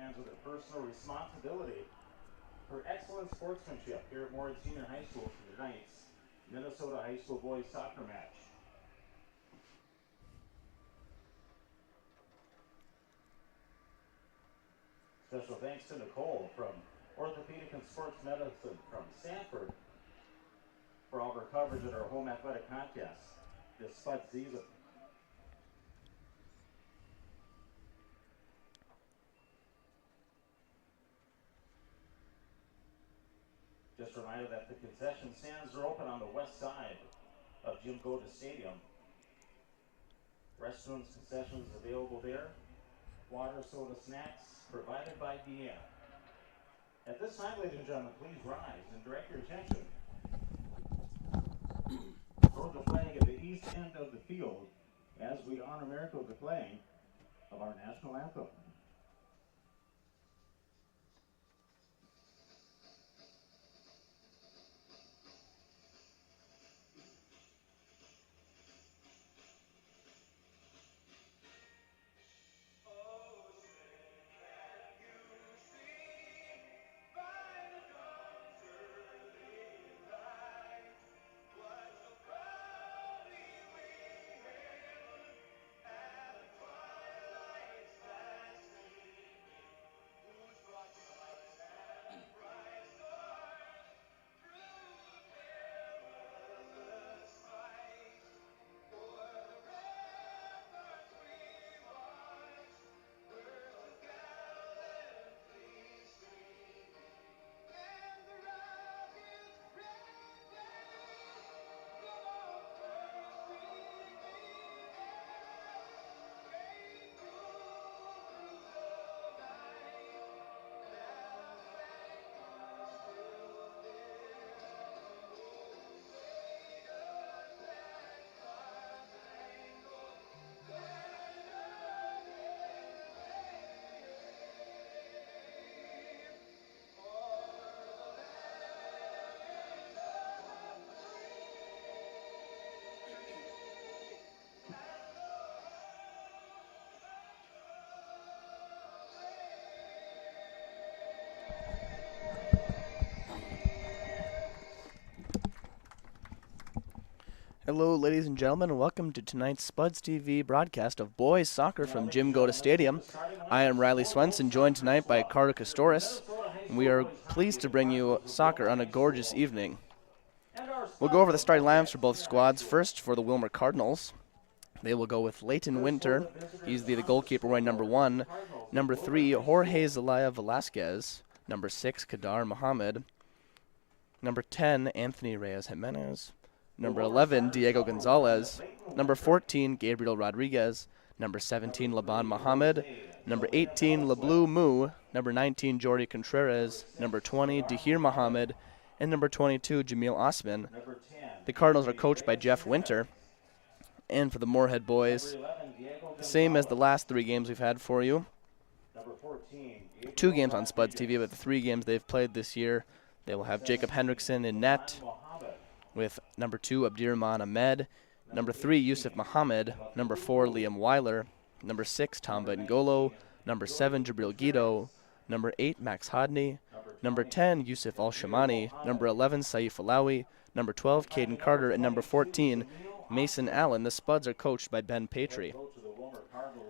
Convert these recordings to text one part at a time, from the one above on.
fans of their personal responsibility for excellent sportsmanship here at Moorhead Senior High School for tonight's Minnesota High School boys soccer match. Special thanks to Nicole from Orthopedic and Sports Medicine from Sanford for all of her coverage at our home athletic contest this spud season. Just a reminder that the concession stands are open on the west side of Jim Goda Stadium. Restrooms, concessions available there. Water, soda, snacks provided by Deanne. At this time, ladies and gentlemen, please rise and direct your attention toward the flag at the east end of the field as we honor merit with the playing of our national anthem. Hello, ladies and gentlemen, and welcome to tonight's Spuds TV broadcast of boys soccer from Jim Goda Stadium. I am Riley Swenson, joined tonight by Carter Castoris, and we are pleased to bring you soccer on a gorgeous evening. We'll go over the starting lineups for both squads. First, for the Willmar Cardinals, they will go with Leighton Winter. He's the goalkeeper wearing number 1. Number 3, Jorge Zelaya Velasquez. Number 6, Kadar Mohammed. Number 10, Anthony Reyes Jimenez. Number 11, Diego Gonzalez. Number 14, Gabriel Rodriguez. Number 17, Laban Mohammed. Number 18, LeBlue Mu. Number 19, Jordi Contreras. Number 20, Dahir Mohammed. And number 22, Jamil Osman. The Cardinals are coached by Jeff Winter. And for the Moorhead boys, same as the last 3 games we've had for you. 2 games on Spuds TV, but the 3 games they've played this year, they will have Jacob Hendrickson in net, with number 2, Abdirahman Ahmed, number 3, Yusuf Mohammed, number 4, Liam Weiler, number 6, Tamba Ngolo, number 7, Jabril Guido, number 8, Max Hodney, number 10, Yusuf Al-Shamani, number 11, Saif Alawi, number 12, Caden Carter, and number 14, Mason Allen. The Spuds are coached by Ben Patry.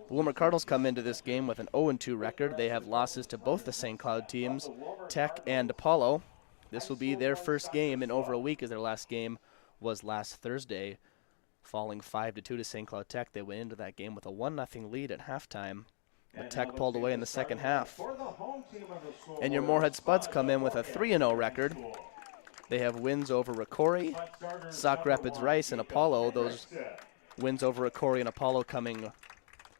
The Willmar Cardinals come into this game with an 0-2 record. They have losses to both the St. Cloud teams, Tech and Apollo. This will be their first game in over a week, as their last game was last Thursday, falling 5-2 to St. Cloud Tech. They went into that game with a 1-0 lead at halftime, but Tech pulled away in the second half. And your Moorhead Spuds come in with a 3-0 record. They have wins over Ricori, Sauk Rapids Rice, and Apollo. Those wins over Ricori and Apollo coming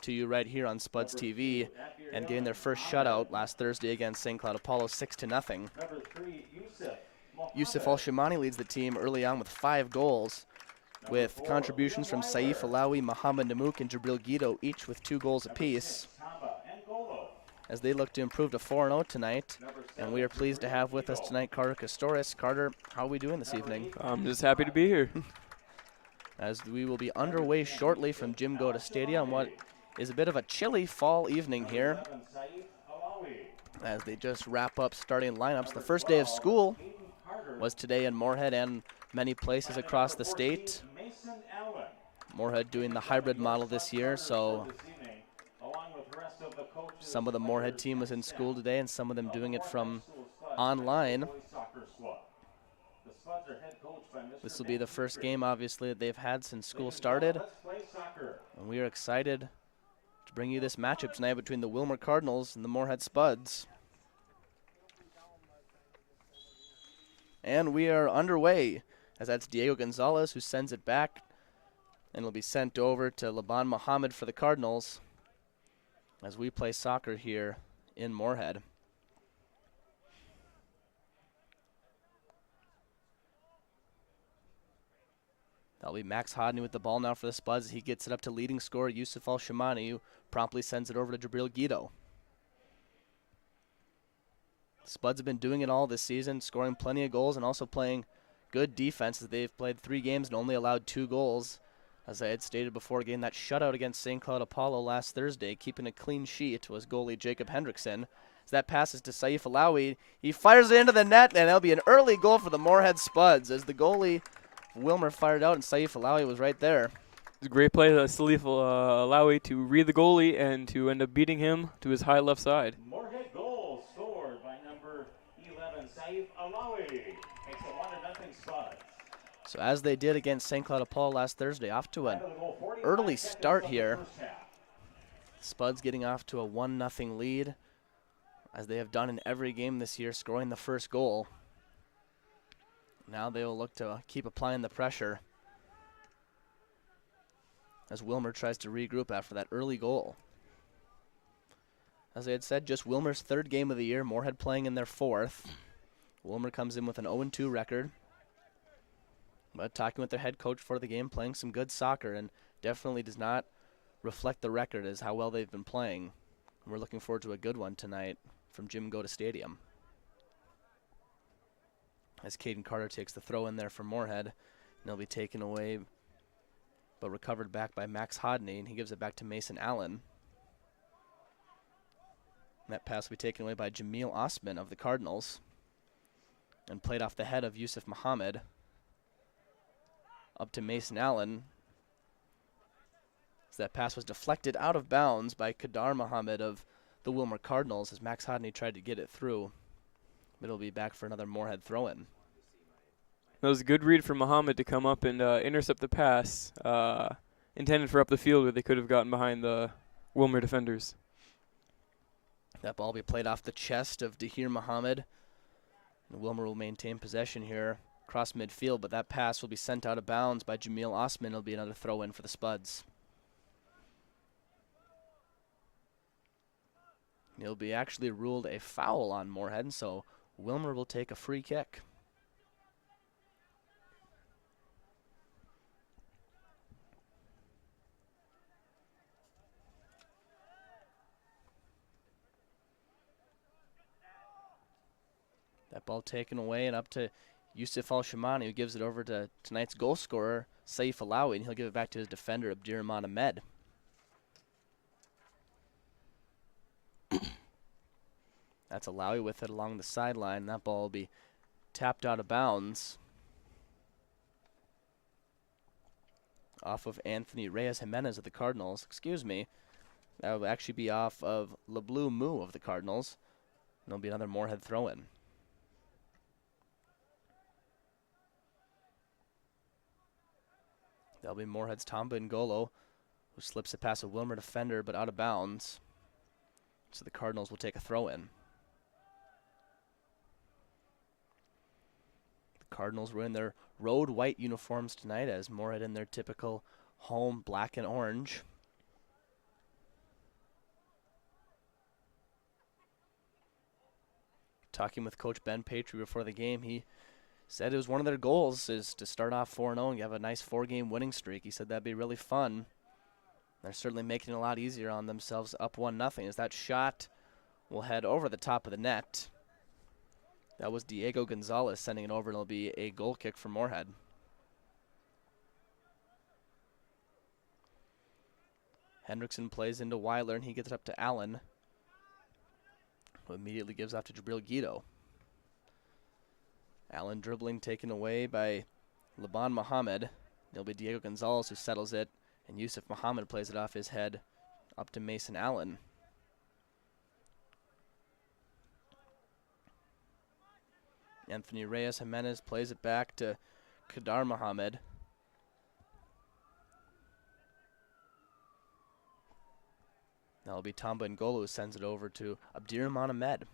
to you right here on Spuds TV, and getting their first shutout last Thursday against St. Cloud Apollo 6-0. Yusuf Al-Shamani leads the team early on with 5 goals, with contributions from Saif Alawi, Muhammad Namouk, and Jabril Guido, each with 2 goals apiece, as they look to improve to 4-0 tonight. And we are pleased to have with us tonight Carter Castoris. Carter, how are we doing this evening? I'm just happy to be here. As we will be underway shortly from Jim Goda Stadium, what is a bit of a chilly fall evening here. as they just wrap up starting lineups. The first day of school was today in Moorhead and many places across the state. Moorhead doing the hybrid model this year, so some of the Moorhead team was in school today and some of them doing it from online. This will be the first game, obviously, that they've had since school started. And we are excited to bring you this matchup tonight between the Willmar Cardinals and the Moorhead Spuds. And we are underway, as that's Diego Gonzalez who sends it back, and it'll be sent over to Laban Muhammad for the Cardinals as we play soccer here in Moorhead. That'll be Max Hodney with the ball now for the Spuds. He gets it up to leading scorer Yusuf Al-Shamani, who promptly sends it over to Jabril Guido. Spuds have been doing it all this season, scoring plenty of goals and also playing good defense. They've played 3 games and only allowed 2 goals. As I had stated before, getting that shutout against St. Cloud Apollo last Thursday, keeping a clean sheet was goalie Jacob Hendrickson. As that passes to Saif Alawi, he fires it into the net, and that'll be an early goal for the Moorhead Spuds as the goalie Willmar fired out and Saif Alawi was right there. It was a great play to Salif Alawi to read the goalie and to end up beating him to his high left side. Moorhead goal scored by number 11, Saif Alawi. Makes it 1-0 Spuds. So as they did against St. Cloud Apollo last Thursday, off to an early start here. Spuds getting off to a 1-0 lead, as they have done in every game this year, scoring the first goal. Now they will look to keep applying the pressure as Willmar tries to regroup after that early goal. As I had said, just Willmar's 3rd game of the year, Moorhead playing in their 4th. Willmar comes in with an 0-2 record, but talking with their head coach for the game, playing some good soccer, and definitely does not reflect the record as how well they've been playing. We're looking forward to a good one tonight from Jim Goda Stadium. As Caden Carter takes the throw in there for Moorhead, and it'll be taken away but recovered back by Max Hodney, and he gives it back to Mason Allen. And that pass will be taken away by Jamil Osman of the Cardinals and played off the head of Yusuf Muhammad up to Mason Allen. As that pass was deflected out of bounds by Kadar Muhammad of the Willmar Cardinals as Max Hodney tried to get it through. But it'll be back for another Moorhead throw-in. That was a good read for Muhammad to come up and intercept the pass intended for up the field where they could have gotten behind the Willmar defenders. That ball will be played off the chest of Dahir Muhammad. And Willmar will maintain possession here across midfield, but that pass will be sent out of bounds by Jamil Osman. It'll be another throw-in for the Spuds. It'll be actually ruled a foul on Moorhead, so Willmar will take a free kick. That ball taken away and up to Yusuf Al-Shamani, who gives it over to tonight's goal scorer, Saif Alawi, and he'll give it back to his defender, Abdirahman Ahmed. That's Alawi with it along the sideline. That ball will be tapped out of bounds off of Anthony Reyes Jimenez of the Cardinals. Excuse me. That will actually be off of LeBlue Moo of the Cardinals. And there'll be another Moorhead throw-in. That'll be Moorhead's Tamba Ngolo, who slips it past a Willmar defender but out of bounds. So the Cardinals will take a throw-in. The Cardinals were in their road white uniforms tonight, as Moorhead in their typical home black and orange. Talking with Coach Ben Patry before the game, he said it was one of their goals is to start off 4-0 and have a nice 4-game winning streak. He said that'd be really fun. They're certainly making it a lot easier on themselves, up 1-0, as that shot will head over the top of the net. That was Diego Gonzalez sending it over, and it'll be a goal kick for Moorhead. Hendrickson plays into Weiler, and he gets it up to Allen, who immediately gives off to Jabril Guido. Allen dribbling taken away by Laban Mohammed. It'll be Diego Gonzalez who settles it, and Yusuf Mohammed plays it off his head up to Mason Allen. Anthony Reyes Jimenez plays it back to Kadar Mohammed. That'll be Tamba Ngolo who sends it over to Abdirahman Ahmed.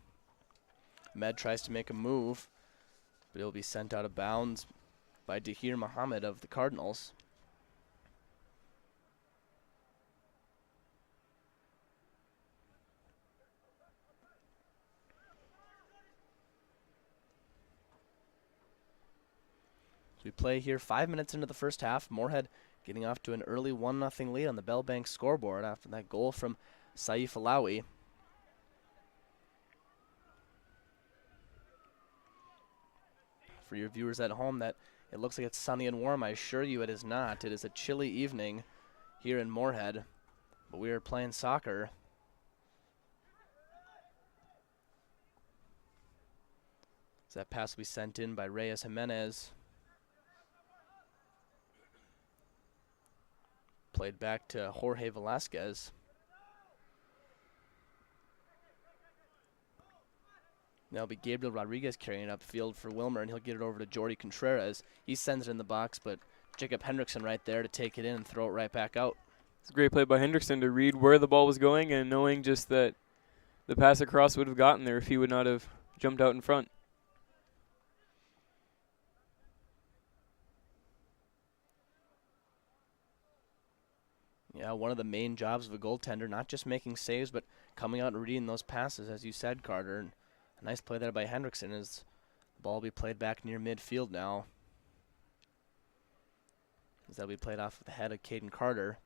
Ahmed tries to make a move, but it'll be sent out of bounds by Dahir Mohammed of the Cardinals. We play here 5 minutes into the first half. Moorhead getting off to an early 1-0 lead on the Bell Bank scoreboard after that goal from Saif Alawi. For your viewers at home, that it looks like it's sunny and warm. I assure you it is not. It is a chilly evening here in Moorhead, but we are playing soccer. So that pass will be sent in by Reyes Jimenez. Played back to Jorge Velasquez. Now it'll be Gabriel Rodriguez carrying it upfield for Willmar, and he'll get it over to Jordi Contreras. He sends it in the box, but Jacob Hendrickson right there to take it in and throw it right back out. It's a great play by Hendrickson to read where the ball was going and knowing just that the pass across would have gotten there if he would not have jumped out in front. Yeah, one of the main jobs of a goaltender, not just making saves, but coming out and reading those passes, as you said, Carter. And a nice play there by Hendrickson as the ball will be played back near midfield now. As that'll be played off the head of Caden Carter.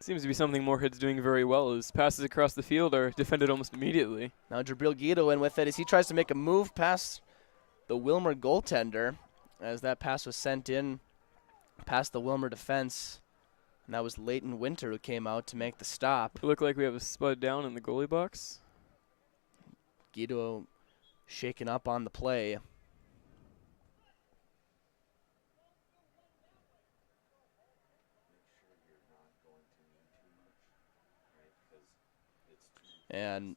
Seems to be something Moorhead's doing very well. His passes across the field are defended almost immediately. Now Jabril Guido in with it as he tries to make a move past the Willmar goaltender as that pass was sent in past the Willmar defense. And that was Leighton Winter who came out to make the stop. It looked like we have a spud down in the goalie box. Guido shaken up on the play. And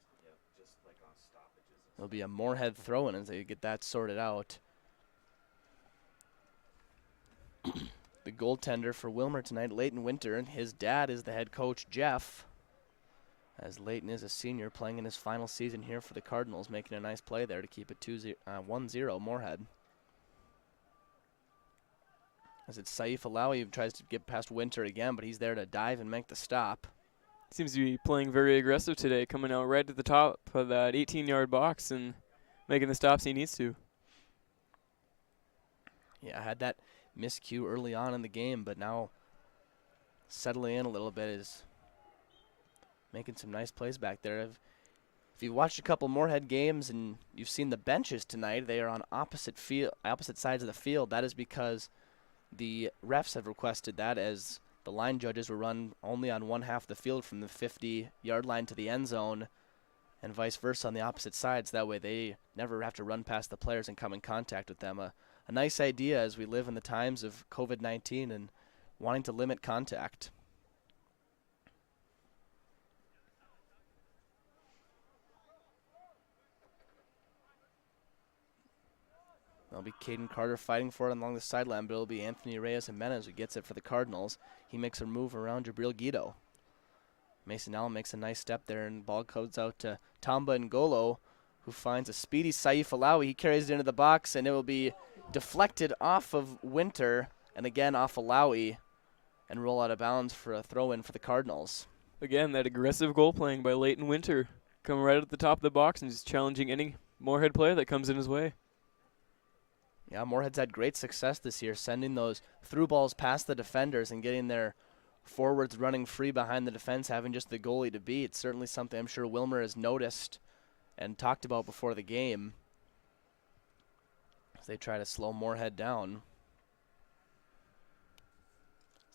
it'll be a Moorhead throw-in as they get that sorted out. The goaltender for Willmar tonight, Leighton Winter, and his dad is the head coach, Jeff. As Leighton is a senior playing in his final season here for the Cardinals, making a nice play there to keep it 1-0 Moorhead. As it's Saif Alawi who tries to get past Winter again, but he's there to dive and make the stop. Seems to be playing very aggressive today, coming out right at the top of that 18-yard box and making the stops he needs to. Yeah, I had that miscue early on in the game, but now settling in a little bit is making some nice plays back there. If you've watched a couple Moorhead games and you've seen the benches tonight, they are on opposite sides of the field. That is because the refs have requested that, as the line judges will run only on one half of the field from the 50-yard line to the end zone and vice versa on the opposite sides. That way they never have to run past the players and come in contact with them. A nice idea as we live in the times of COVID-19 and wanting to limit contact. That'll be Caden Carter fighting for it along the sideline, but it'll be Anthony Reyes Jimenez who gets it for the Cardinals. He makes a move around Jabril Guido. Mason Allen makes a nice step there, and the ball goes out to Tamba Ngolo, who finds a speedy Saif Alawi. He carries it into the box, and it will be deflected off of Winter, and again off Alawi, and roll out of bounds for a throw-in for the Cardinals. Again, that aggressive goal playing by Leighton Winter, coming right at the top of the box and just challenging any Moorhead player that comes in his way. Yeah, Moorhead's had great success this year, sending those through balls past the defenders and getting their forwards running free behind the defense, having just the goalie to beat. It's certainly something I'm sure Willmar has noticed and talked about before the game as they try to slow Moorhead down.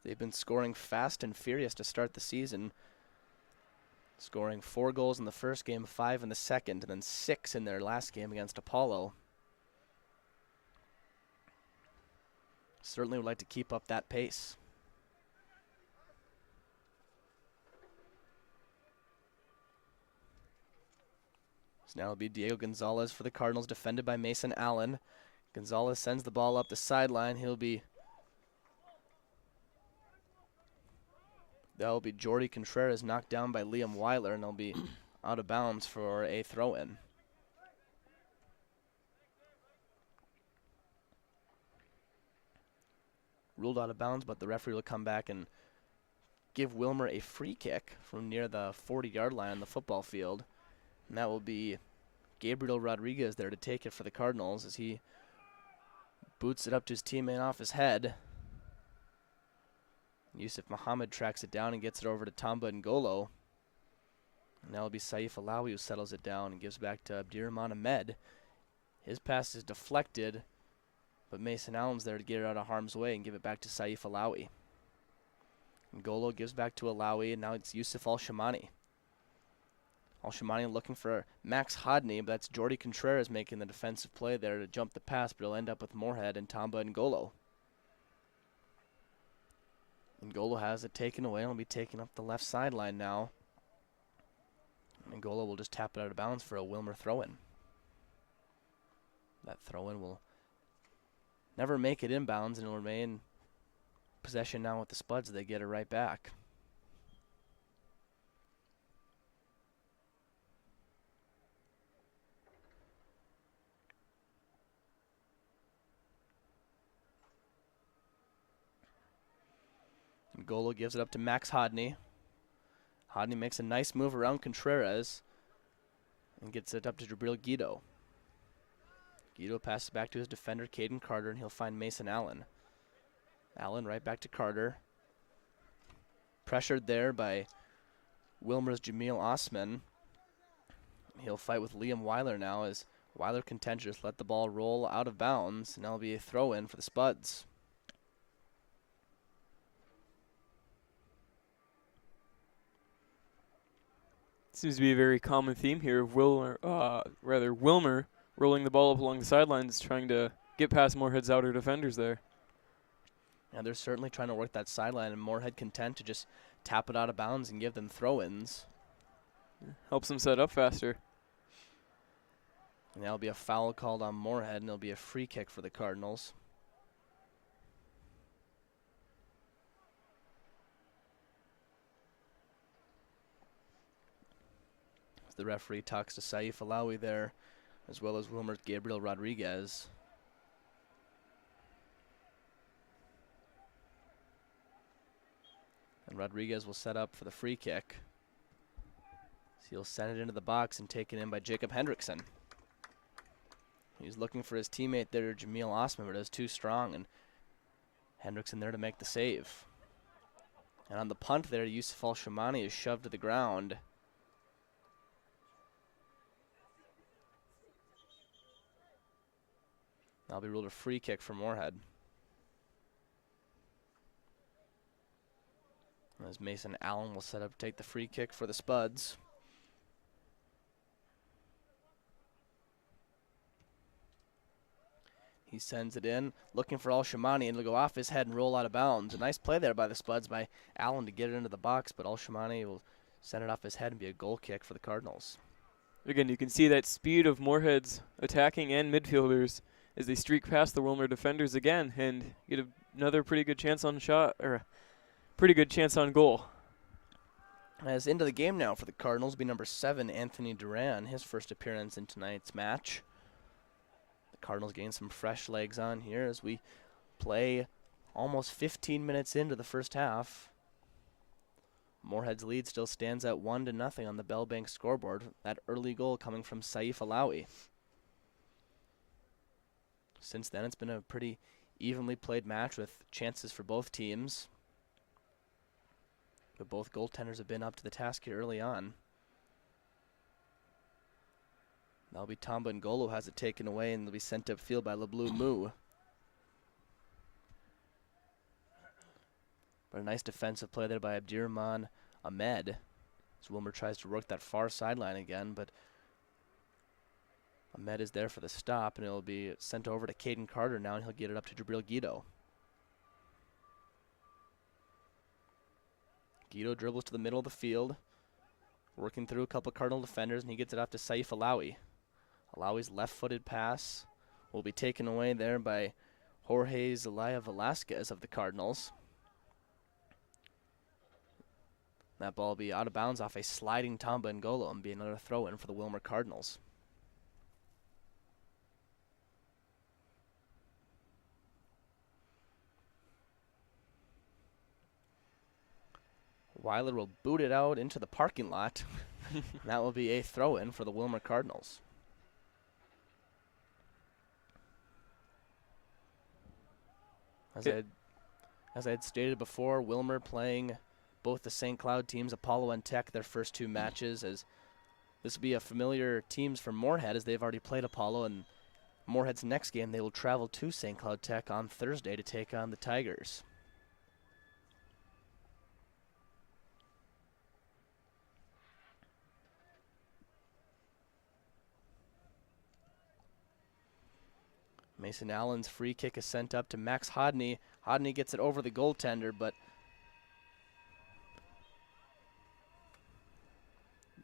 They've been scoring fast and furious to start the season. scoring 4 goals in the first game, 5 in the second, and then 6 in their last game against Apollo. Certainly would like to keep up that pace. So now it'll be Diego Gonzalez for the Cardinals, defended by Mason Allen. Gonzalez sends the ball up the sideline. That'll be Jordy Contreras knocked down by Liam Weiler, and they'll be out of bounds for a throw-in. Ruled out of bounds, but the referee will come back and give Willmar a free kick from near the 40-yard line on the football field. And that will be Gabriel Rodriguez there to take it for the Cardinals as he boots it up to his teammate off his head. Yusuf Muhammad tracks it down and gets it over to Tamba Ngolo. And now it'll be Saif Alawi who settles it down and gives back to Abdirahman Ahmed. His pass is deflected, but Mason Allen's there to get it out of harm's way and give it back to Saif Alawi. Ngolo gives back to Alawi, and now it's Yusuf Al-Shamani. Al-Shamani looking for Max Hodney, but that's Jordy Contreras making the defensive play there to jump the pass, but it'll end up with Moorhead and Tamba Ngolo. Ngolo has it taken away and will be taken up the left sideline now. And Ngolo will just tap it out of bounds for a Willmar throw-in. That throw-in will never make it inbounds and will remain possession now with the Spuds. They get it right back. Ngolo gives it up to Max Hodney. Hodney makes a nice move around Contreras and gets it up to Jabril Guido. Guido passes back to his defender, Caden Carter, and he'll find Mason Allen. Allen right back to Carter. Pressured there by Willmar's Jamil Osman. He'll fight with Liam Weiler now as Weiler contentious, let the ball roll out of bounds, and that'll be a throw-in for the Spuds. Seems to be a very common theme here of Willmar rolling the ball up along the sidelines, trying to get past Moorhead's outer defenders there. Yeah, they're certainly trying to work that sideline, and Moorhead content to just tap it out of bounds and give them throw-ins. Helps them set up faster. And that'll be a foul called on Moorhead, and it'll be a free kick for the Cardinals. The referee talks to Saif Alawi there, as well as Willmar's Gabriel Rodriguez. And Rodriguez will set up for the free kick. So he'll send it into the box and taken in by Jacob Hendrickson. He's looking for his teammate there, Jamil Osman, but it was too strong, and Hendrickson there to make the save. And on the punt there, Yusuf Al-Shamani is shoved to the ground. That'll be ruled a free kick for Moorhead. As Mason Allen will set up to take the free kick for the Spuds. He sends it in, looking for Al-Shamani, and it'll go off his head and roll out of bounds. A nice play there by the Spuds by Allen to get it into the box, but Al-Shamani will send it off his head and be a goal kick for the Cardinals. Again, you can see that speed of Moorhead's attacking and midfielders as they streak past the Willmar defenders again and get another pretty good chance on shot, or a pretty good chance on goal. As into the game now for the Cardinals will be number 7, Anthony Duran, his first appearance in tonight's match. The Cardinals getting some fresh legs on here as we play almost 15 minutes into the first half. Moorhead's lead still stands at 1-0 on the Bell Bank scoreboard. That early goal coming from Saif Alawi. Since then, it's been a pretty evenly played match with chances for both teams. But both goaltenders have been up to the task here early on. That'll be Tamba Ngolo has it taken away, and they'll be sent upfield by LeBlue Moo. But a nice defensive play there by Abdirahman Ahmed. As Willmar tries to work that far sideline again, but Ahmed is there for the stop, and it'll be sent over to Caden Carter now, and he'll get it up to Jabril Guido. Guido dribbles to the middle of the field, working through a couple Cardinal defenders, and he gets it off to Saif Alawi. Alawi's left-footed pass will be taken away there by Jorge Zelaya Velasquez of the Cardinals. That ball will be out of bounds off a sliding Tamba Ngolo and be another throw-in for the Willmar Cardinals. Weiler will boot it out into the parking lot. That will be a throw-in for the Willmar Cardinals. As I had stated before, Willmar playing both the St. Cloud teams, Apollo and Tech, their first two matches, as this will be a familiar teams for Moorhead as they've already played Apollo, and Moorhead's next game they will travel to St. Cloud Tech on Thursday to take on the Tigers. Mason Allen's free kick is sent up to Max Hodney. Hodney gets it over the goaltender, but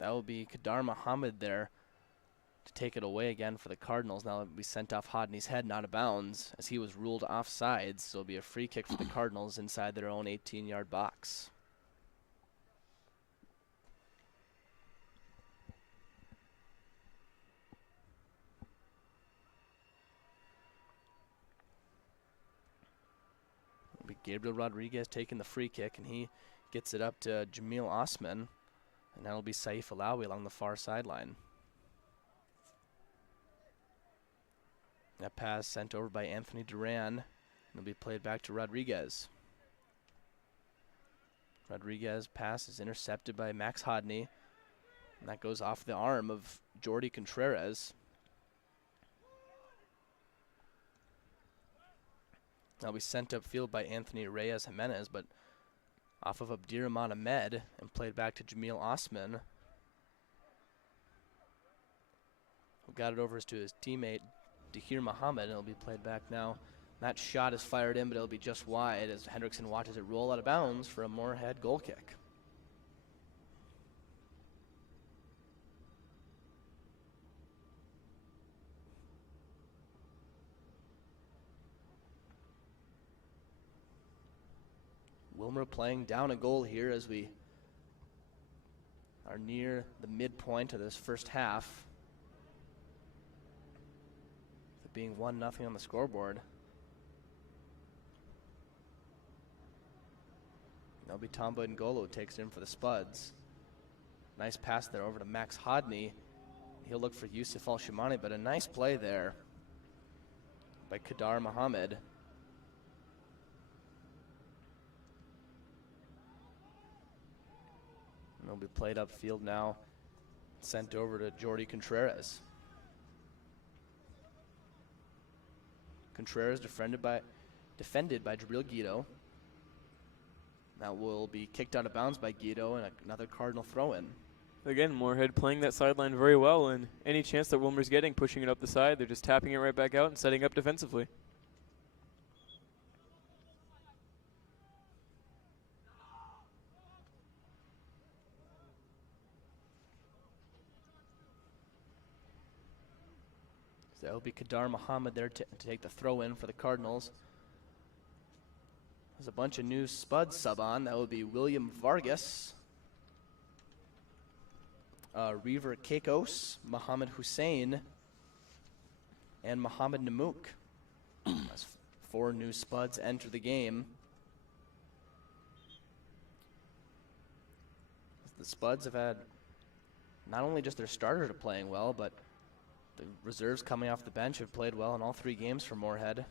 that will be Kadar Muhammad there to take it away again for the Cardinals. Now we sent off Hodney's head and out of bounds as he was ruled offsides, so it'll be a free kick for the Cardinals inside their own 18-yard box. Gabriel Rodriguez taking the free kick, and he gets it up to Jamil Osman, and that'll be Saif Alawi along the far sideline. That pass sent over by Anthony Duran, and it'll be played back to Rodriguez. Rodriguez pass is intercepted by Max Hodney, and that goes off the arm of Jordy Contreras. That'll be sent upfield by Anthony Reyes Jimenez, but off of Abdirahman Ahmed and played back to Jamil Osman, who got it over to his teammate Dahir Muhammad, and it'll be played back now. That shot is fired in, but it'll be just wide as Hendrickson watches it roll out of bounds for a Moorhead goal kick. Willmar playing down a goal here as we are near the midpoint of this first half. It being 1-0 on the scoreboard. That'll be Tamba Ngolo who takes it in for the Spuds. Nice pass there over to Max Hodney. He'll look for Yusuf Al-Shimani, but a nice play there by Kadar Muhammad. And it'll be played upfield now, sent over to Jordy Contreras. Contreras defended by Jabril Guido. That will be kicked out of bounds by Guido and another Cardinal throw-in. Again, Moorhead playing that sideline very well, and any chance that Willmar's getting, pushing it up the side, they're just tapping it right back out and setting up defensively. So that will be Kadar Muhammad there to take the throw-in for the Cardinals. There's a bunch of new Spuds sub on. That will be William Vargas, Reaver Kekos, Mohammed Hussein, and Mohammed Namouk. As 4 new Spuds enter the game. The Spuds have had not only just their starters are playing well, but the reserves coming off the bench have played well in all 3 games for Moorhead.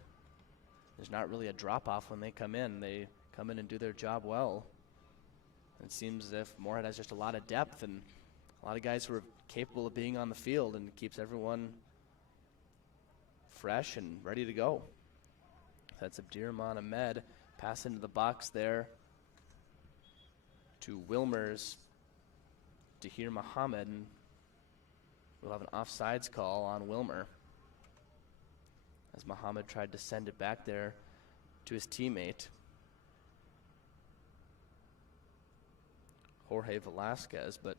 There's not really a drop-off when they come in. They come in and do their job well. It seems as if Moorhead has just a lot of depth and a lot of guys who are capable of being on the field, and keeps everyone fresh and ready to go. That's Abdirahman Ahmed. Pass into the box there to Willmar's Tahir Muhammad will have an offsides call on Willmar, as Muhammad tried to send it back there to his teammate, Jorge Velasquez, but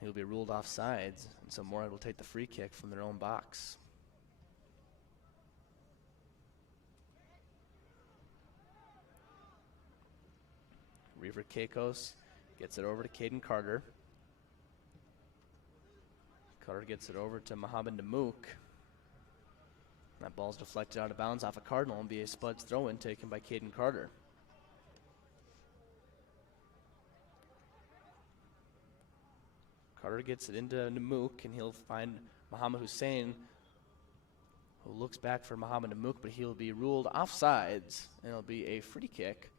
he'll be ruled offsides, and so Moorhead will take the free kick from their own box. Reaver Keikos gets it over to Caden Carter. Carter gets it over to Mohamed Namouk. That ball's deflected out of bounds off a Cardinal and be a Spuds throw-in taken by Caden Carter. Carter gets it into Namouk, and he'll find Muhammad Hussein, who looks back for Mohamed Namouk, but he'll be ruled offsides, and it'll be a free kick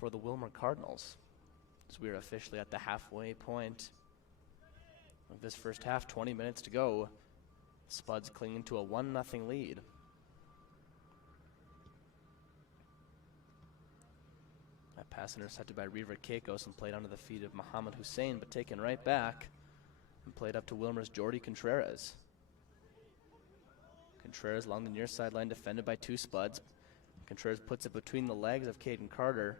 for the Willmar Cardinals. So we're officially at the halfway point of this first half, 20 minutes to go. Spuds clinging to a 1-0 lead. That pass intercepted by Reaver Keikos and played under the feet of Mohamed Hussein, but taken right back and played up to Willmar's Jordy Contreras. Contreras along the near sideline, defended by two Spuds. Contreras puts it between the legs of Caden Carter.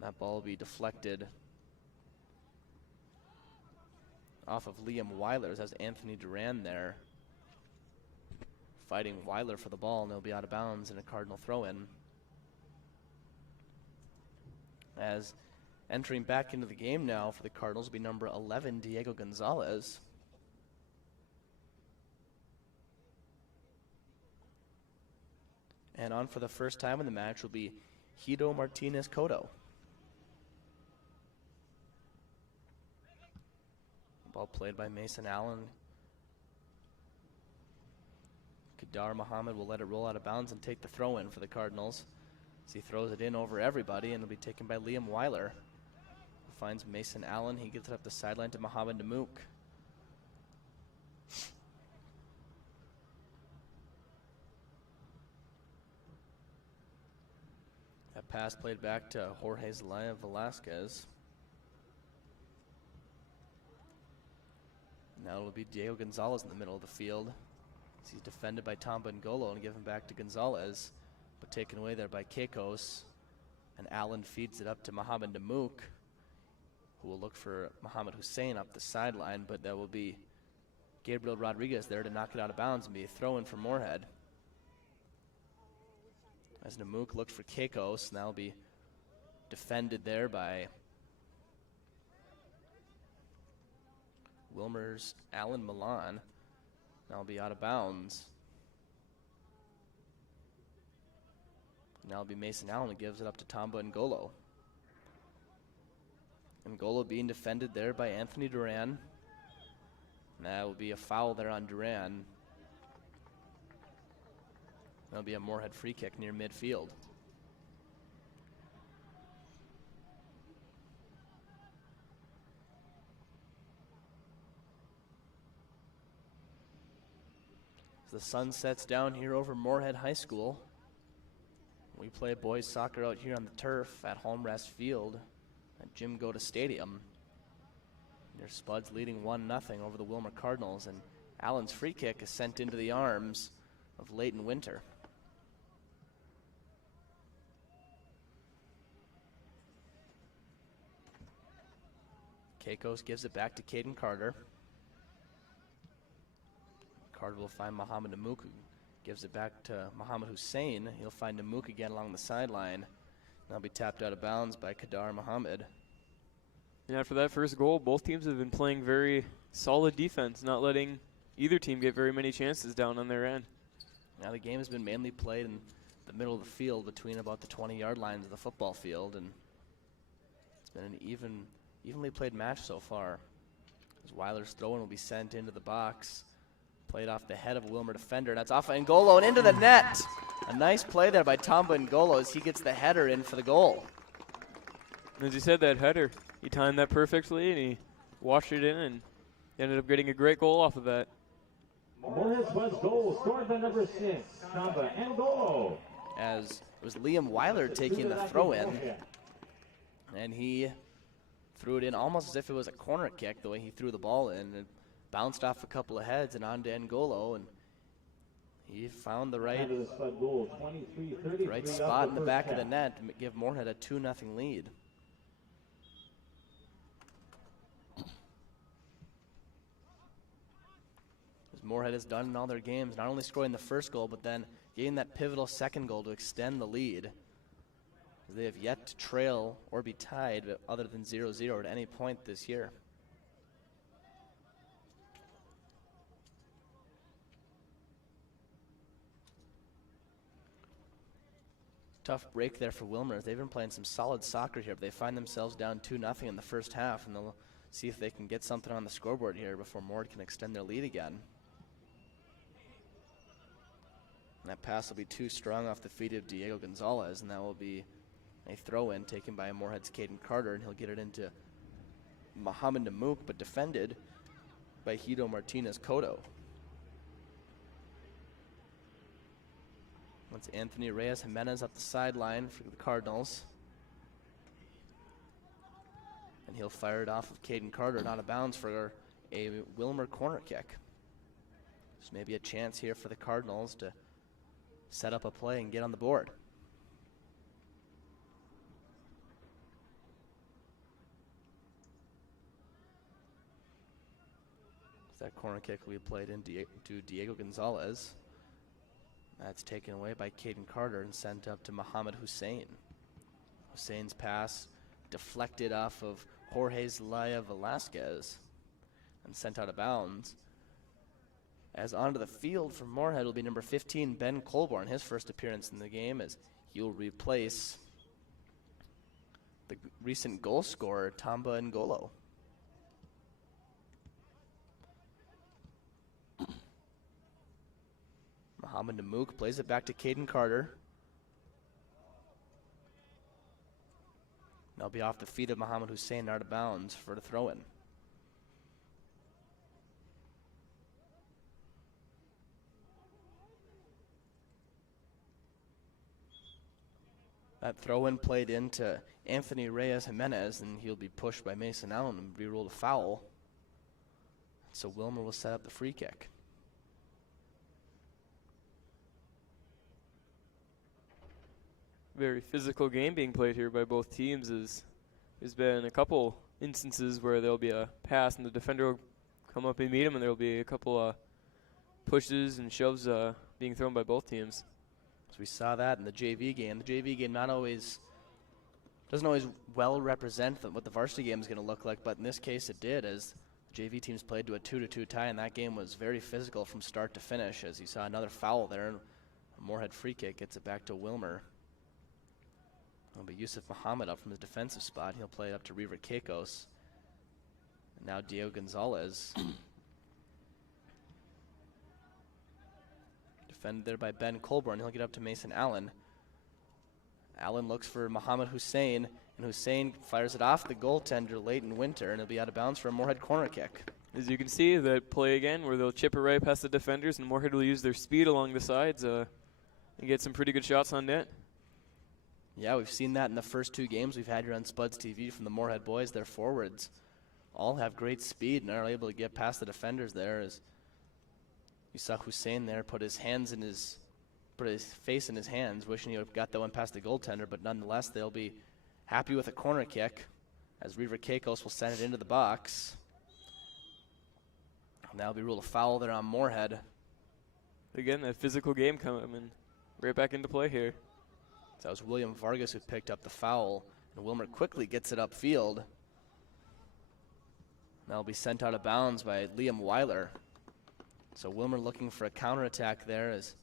That ball will be deflected off of Liam Weiler, as Anthony Duran there fighting Weiler for the ball, and they'll be out of bounds in a Cardinal throw-in. As entering back into the game now for the Cardinals will be number 11, Diego Gonzalez. And on for the first time in the match will be Hido Martinez Cotto. Ball played by Mason Allen. Kadar Muhammad will let it roll out of bounds and take the throw-in for the Cardinals, as he throws it in over everybody, and it'll be taken by Liam Weiler, who finds Mason Allen. He gets it up the sideline to Mohamed Namouk. That pass played back to Jorge Zelaya Velasquez. Now it'll be Diego Gonzalez in the middle of the field. He's defended by Tamba Ngolo and given back to Gonzalez, but taken away there by Keikos. And Allen feeds it up to Mohamed Namouk, who will look for Mohamed Hussein up the sideline, but there will be Gabriel Rodriguez there to knock it out of bounds and be a throw-in for Moorhead. As Namouk looked for Keikos, and that'll be defended there by Willmar's Alan Milan. Now will be out of bounds. Now will be Mason Allen who gives it up to Tamba Ngolo. Ngolo being defended there by Anthony Duran. And that will be a foul there on Duran. That'll be a Moorhead free kick near midfield. As the sun sets down here over Moorhead High School, we play boys soccer out here on the turf at Home Rest Field at Jim Goda Stadium. Their Spuds leading 1-0 over the Willmar Cardinals, and Allen's free kick is sent into the arms of Leighton Winter. Keikos gives it back to Caden Carter. Carter will find Mohamed Namouk, who gives it back to Mohamed Hussein. He'll find Namouk again along the sideline. That'll be tapped out of bounds by Kadar Muhammad. And after that first goal, both teams have been playing very solid defense, not letting either team get very many chances down on their end. Now the game has been mainly played in the middle of the field between about the 20-yard lines of the football field, and it's been an evenly played match so far. As Weiler's throw-in will be sent into the box. Played off the head of a Willmar defender. That's off of Ngolo and into the net. A nice play there by Tamba Ngolo as he gets the header in for the goal. As you said, that header, he timed that perfectly and he washed it in and ended up getting a great goal off of that. Moorhead's first goal scored by number 6, Tamba Ngolo. As it was Liam Weiler taking the throw-in, and he threw it in almost as if it was a corner kick, the way he threw the ball in. It bounced off a couple of heads and onto N'Golo, and he found the right spot in the back of the net to give Moorhead a 2-0 lead. As Moorhead has done in all their games, not only scoring the first goal, but then getting that pivotal second goal to extend the lead. They have yet to trail or be tied other than 0-0 at any point this year. Tough break there for Willmar. They've been playing some solid soccer here, but they find themselves down 2-0 in the first half, and they'll see if they can get something on the scoreboard here before Moorhead can extend their lead again. And that pass will be too strong off the feet of Diego Gonzalez, and that will be a throw-in taken by Moorhead's Caden Carter, and he'll get it into Mohamed Namouk, but defended by Hito Martinez-Cotto. Once Anthony Reyes Jimenez up the sideline for the Cardinals. And he'll fire it off of Caden Carter, and out of bounds for a Willmar corner kick. So maybe a chance here for the Cardinals to set up a play and get on the board. That corner kick will be played in to Diego Gonzalez. That's taken away by Caden Carter and sent up to Mohamed Hussein. Hussein's pass deflected off of Jorge Zelaya Velasquez and sent out of bounds. As onto the field for Moorhead will be number 15, Ben Colborn, his first appearance in the game, as he'll replace the recent goal scorer, Tamba N'Golo. Mohamed Namouk plays it back to Caden Carter. They'll be off the feet of Mohamed Hussein, out of bounds for the throw-in. That throw-in played into Anthony Reyes Jimenez, and he'll be pushed by Mason Allen and be ruled a foul. So Willmar will set up the free kick. Very physical game being played here by both teams. There's been a couple instances where there'll be a pass and the defender will come up and meet him, and there'll be a couple of pushes and shoves being thrown by both teams. So we saw that in the JV game. The JV game doesn't always well represent what the varsity game is going to look like, but in this case it did, as the JV teams played to a 2-2 tie, and that game was very physical from start to finish, as you saw another foul there, and a Moorhead free kick gets it back to Willmar. It'll be Yusuf Muhammad up from his defensive spot. He'll play it up to River Keikos. And now Diego Gonzalez. Defended there by Ben Colborn. He'll get up to Mason Allen. Allen looks for Mohamed Hussein, and Hussein fires it off the goaltender late in winter, and it'll be out of bounds for a Moorhead corner kick. As you can see, that play again where they'll chip it right past the defenders, and Moorhead will use their speed along the sides and get some pretty good shots on net. Yeah, we've seen that in the first two games we've had here on Spuds TV from the Moorhead boys. Their forwards all have great speed and are able to get past the defenders there. As you saw Hussein there put his face in his hands, wishing he would have got that one past the goaltender, but nonetheless they'll be happy with a corner kick as River Keikos will send it into the box. And that'll be ruled a foul there on Moorhead. Again, that physical game coming right back into play here. So that was William Vargas who picked up the foul, and Willmar quickly gets it upfield. That'll be sent out of bounds by Liam Weiler. So Willmar looking for a counterattack there as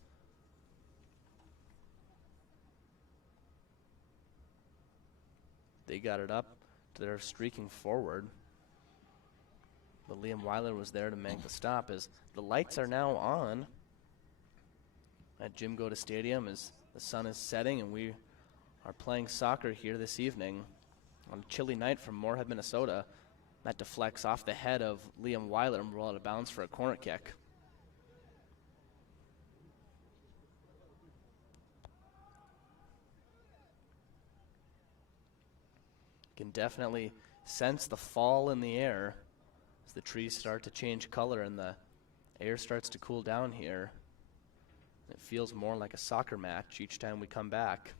they got it up to their streaking forward. But Liam Weiler was there to make the stop as the lights are now on at Jim Goda Stadium as the sun is setting, and we are playing soccer here this evening on a chilly night from Moorhead, Minnesota. That deflects off the head of Liam Weiler and roll out of bounds for a corner kick. Can definitely sense the fall in the air as the trees start to change color and the air starts to cool down here. It feels more like a soccer match each time we come back.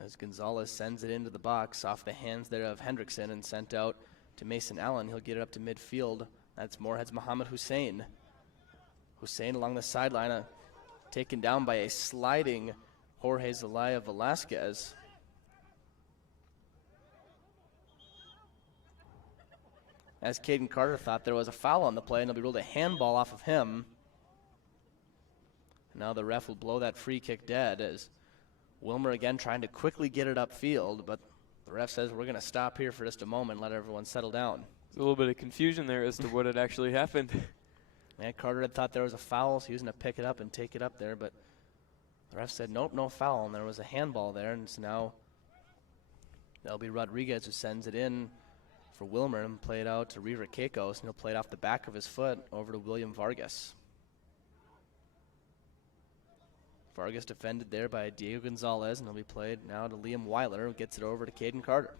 As Gonzalez sends it into the box off the hands there of Hendrickson and sent out to Mason Allen. He'll get it up to midfield. That's Moorhead's Muhammad Hussein. Hussein along the sideline, taken down by a sliding Jorge Zelaya Velasquez. As Caden Carter thought there was a foul on the play, and they'll be ruled a handball off of him. Now the ref will blow that free kick dead as Willmar again trying to quickly get it upfield, but the ref says we're going to stop here for just a moment, let everyone settle down. There's a little bit of confusion there as to what had actually happened. Yeah, Carter had thought there was a foul, so he was going to pick it up and take it up there, but the ref said nope, no foul, and there was a handball there, and so now that'll be Rodriguez who sends it in for Willmar and play it out to River Keikos, and he'll play it off the back of his foot over to William Vargas. Vargas defended there by Diego Gonzalez, and he'll be played now to Liam Weiler, who gets it over to Caden Carter.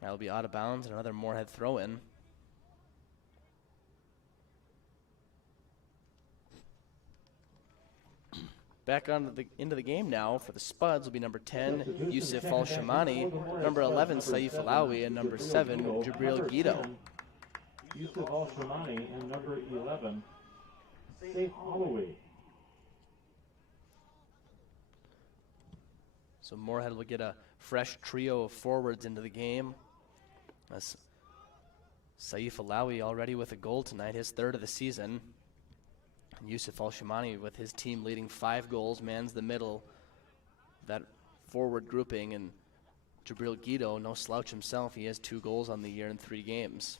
That'll be out of bounds, and another Moorhead throw-in. Back into the game now for the Spuds will be number 10, Yusuf Al-Shamani, number 11, Saif Alawi, and number 7, Jabril Guido. Yusuf Al-Shamani and number 11, Saif Alawi. So Moorhead will get a fresh trio of forwards into the game. That's Saif Alawi already with a goal tonight, his third of the season. And Yusuf Al-Shamani with his team leading 5 goals, mans the middle, that forward grouping. And Jabril Guido, no slouch himself, he has 2 goals on the year in 3 games.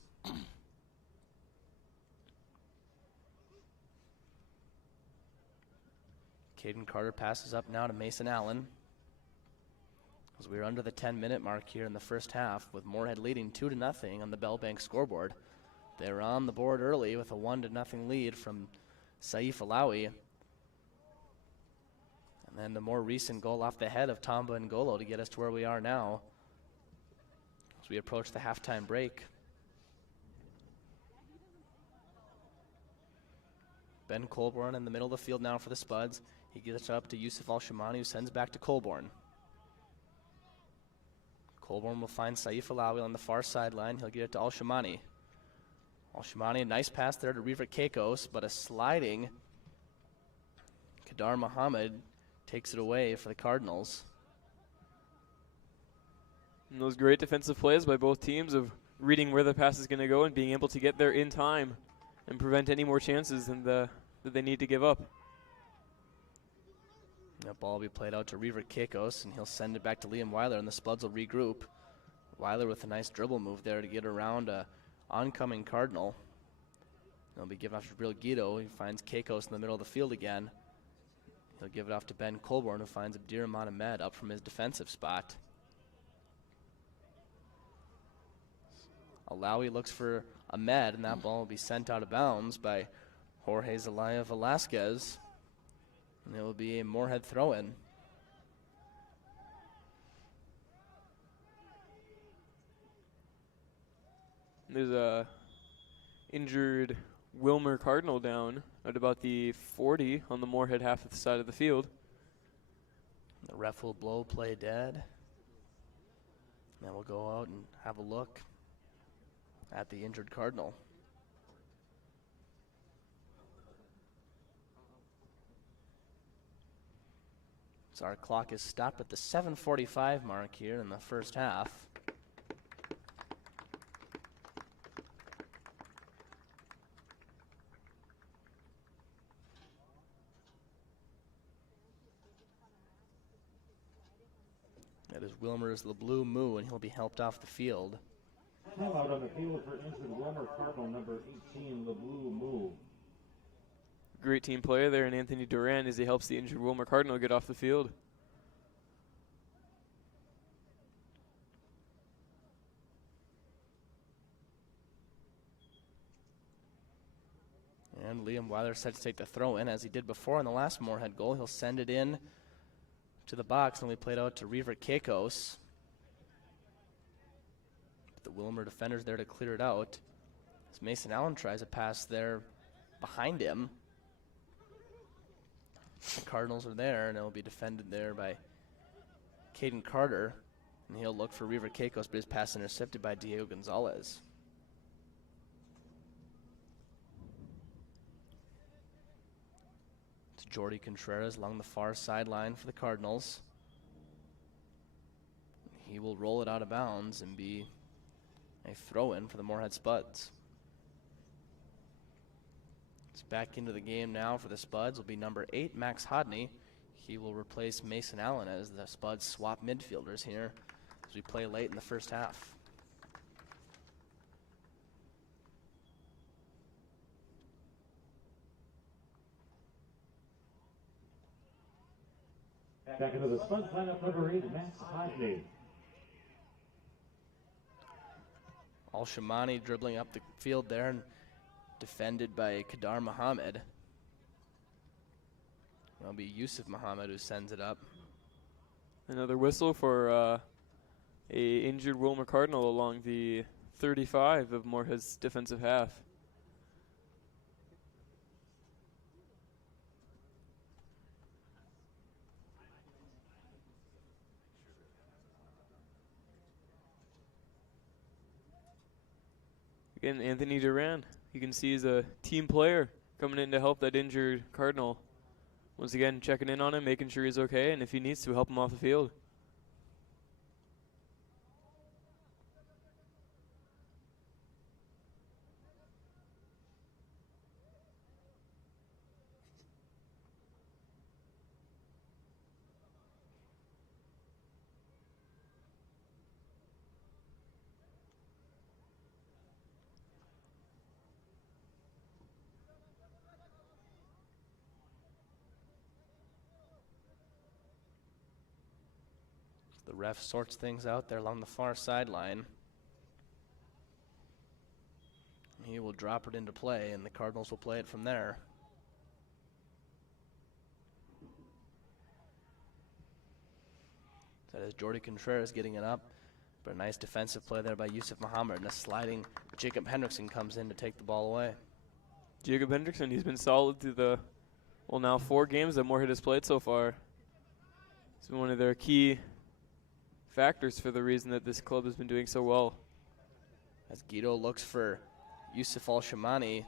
Caden Carter passes up now to Mason Allen. As we're under the 10-minute mark here in the first half, with Moorhead leading 2-0 on the Bellbank scoreboard. They're on the board early with a 1-0 lead from Saif Alawi. And then the more recent goal off the head of Tamba Ngolo to get us to where we are now as we approach the halftime break. Ben Colborne in the middle of the field now for the Spuds. He gets up to Yusuf Al-Shamani, who sends back to Colborne. Colborne will find Saif Alawi on the far sideline. He'll get it to Al-Shamani. Al-Shamani, a nice pass there to River Keikos, but a sliding Kadar Muhammad takes it away for the Cardinals. And those great defensive plays by both teams of reading where the pass is going to go and being able to get there in time and prevent any more chances than that they need to give up. That ball will be played out to River Keikos, and he'll send it back to Liam Weiler, and the Spuds will regroup. Weiler with a nice dribble move there to get around a oncoming Cardinal. He'll be given off to Jabril Guido. He finds Keikos in the middle of the field again. He'll give it off to Ben Colborne, who finds Abdirahman Ahmed up from his defensive spot. Alawi looks for Ahmed, and that ball will be sent out of bounds by Jorge Zelaya Velasquez. And it will be a Moorhead throw-in. There's a injured Willmar Cardinal down at about the 40 on the Moorhead half of the side of the field. The ref will blow play dead. Then we'll go out and have a look at the injured Cardinal. So our clock is stopped at the 7:45 mark here in the first half. That is Willmar's the Blue Moo, and he'll be helped off the field. Time out on the field for injured Willmar Cardinal, number 18, the Blue Moo. Great team player there in Anthony Duran as he helps the injured Willmar Cardinal get off the field. And Liam Weiler set to take the throw in, as he did before in the last Moorhead goal. He'll send it in to the box, and we played out to Reaver Keikos. The Willmar defender's there to clear it out. As Mason Allen tries a pass there behind him. The Cardinals are there, and it'll be defended there by Caden Carter. And he'll look for Reaver Keikos, but his pass intercepted by Diego Gonzalez. It's Jordy Contreras along the far sideline for the Cardinals. He will roll it out of bounds and be a throw-in for the Moorhead Spuds. It's back into the game now for the Spuds will be number 8, Max Hodney. He will replace Mason Allen as the Spuds swap midfielders here as we play late in the first half. Back into the Spuds lineup, number 8, Max Hodney. Al-Shamani dribbling up the field there and defended by Kadar Muhammad. It'll be Yusuf Muhammad who sends it up. Another whistle for a injured Willmar Cardinal along the 35 of Moorhead's defensive half. Again, Anthony Duran, you can see he's a team player coming in to help that injured Cardinal. Once again, checking in on him, making sure he's okay, and if he needs to, help him off the field. The ref sorts things out there along the far sideline. He will drop it into play, and the Cardinals will play it from there. That is Jordy Contreras getting it up, but a nice defensive play there by Yusuf Muhammad, and a sliding Jacob Hendrickson comes in to take the ball away. Jacob Hendrickson, he's been solid through the, now 4 games that Moorhead has played so far. He's been one of their key factors for the reason that this club has been doing so well. As Guido looks for Yusuf Al-Shamani,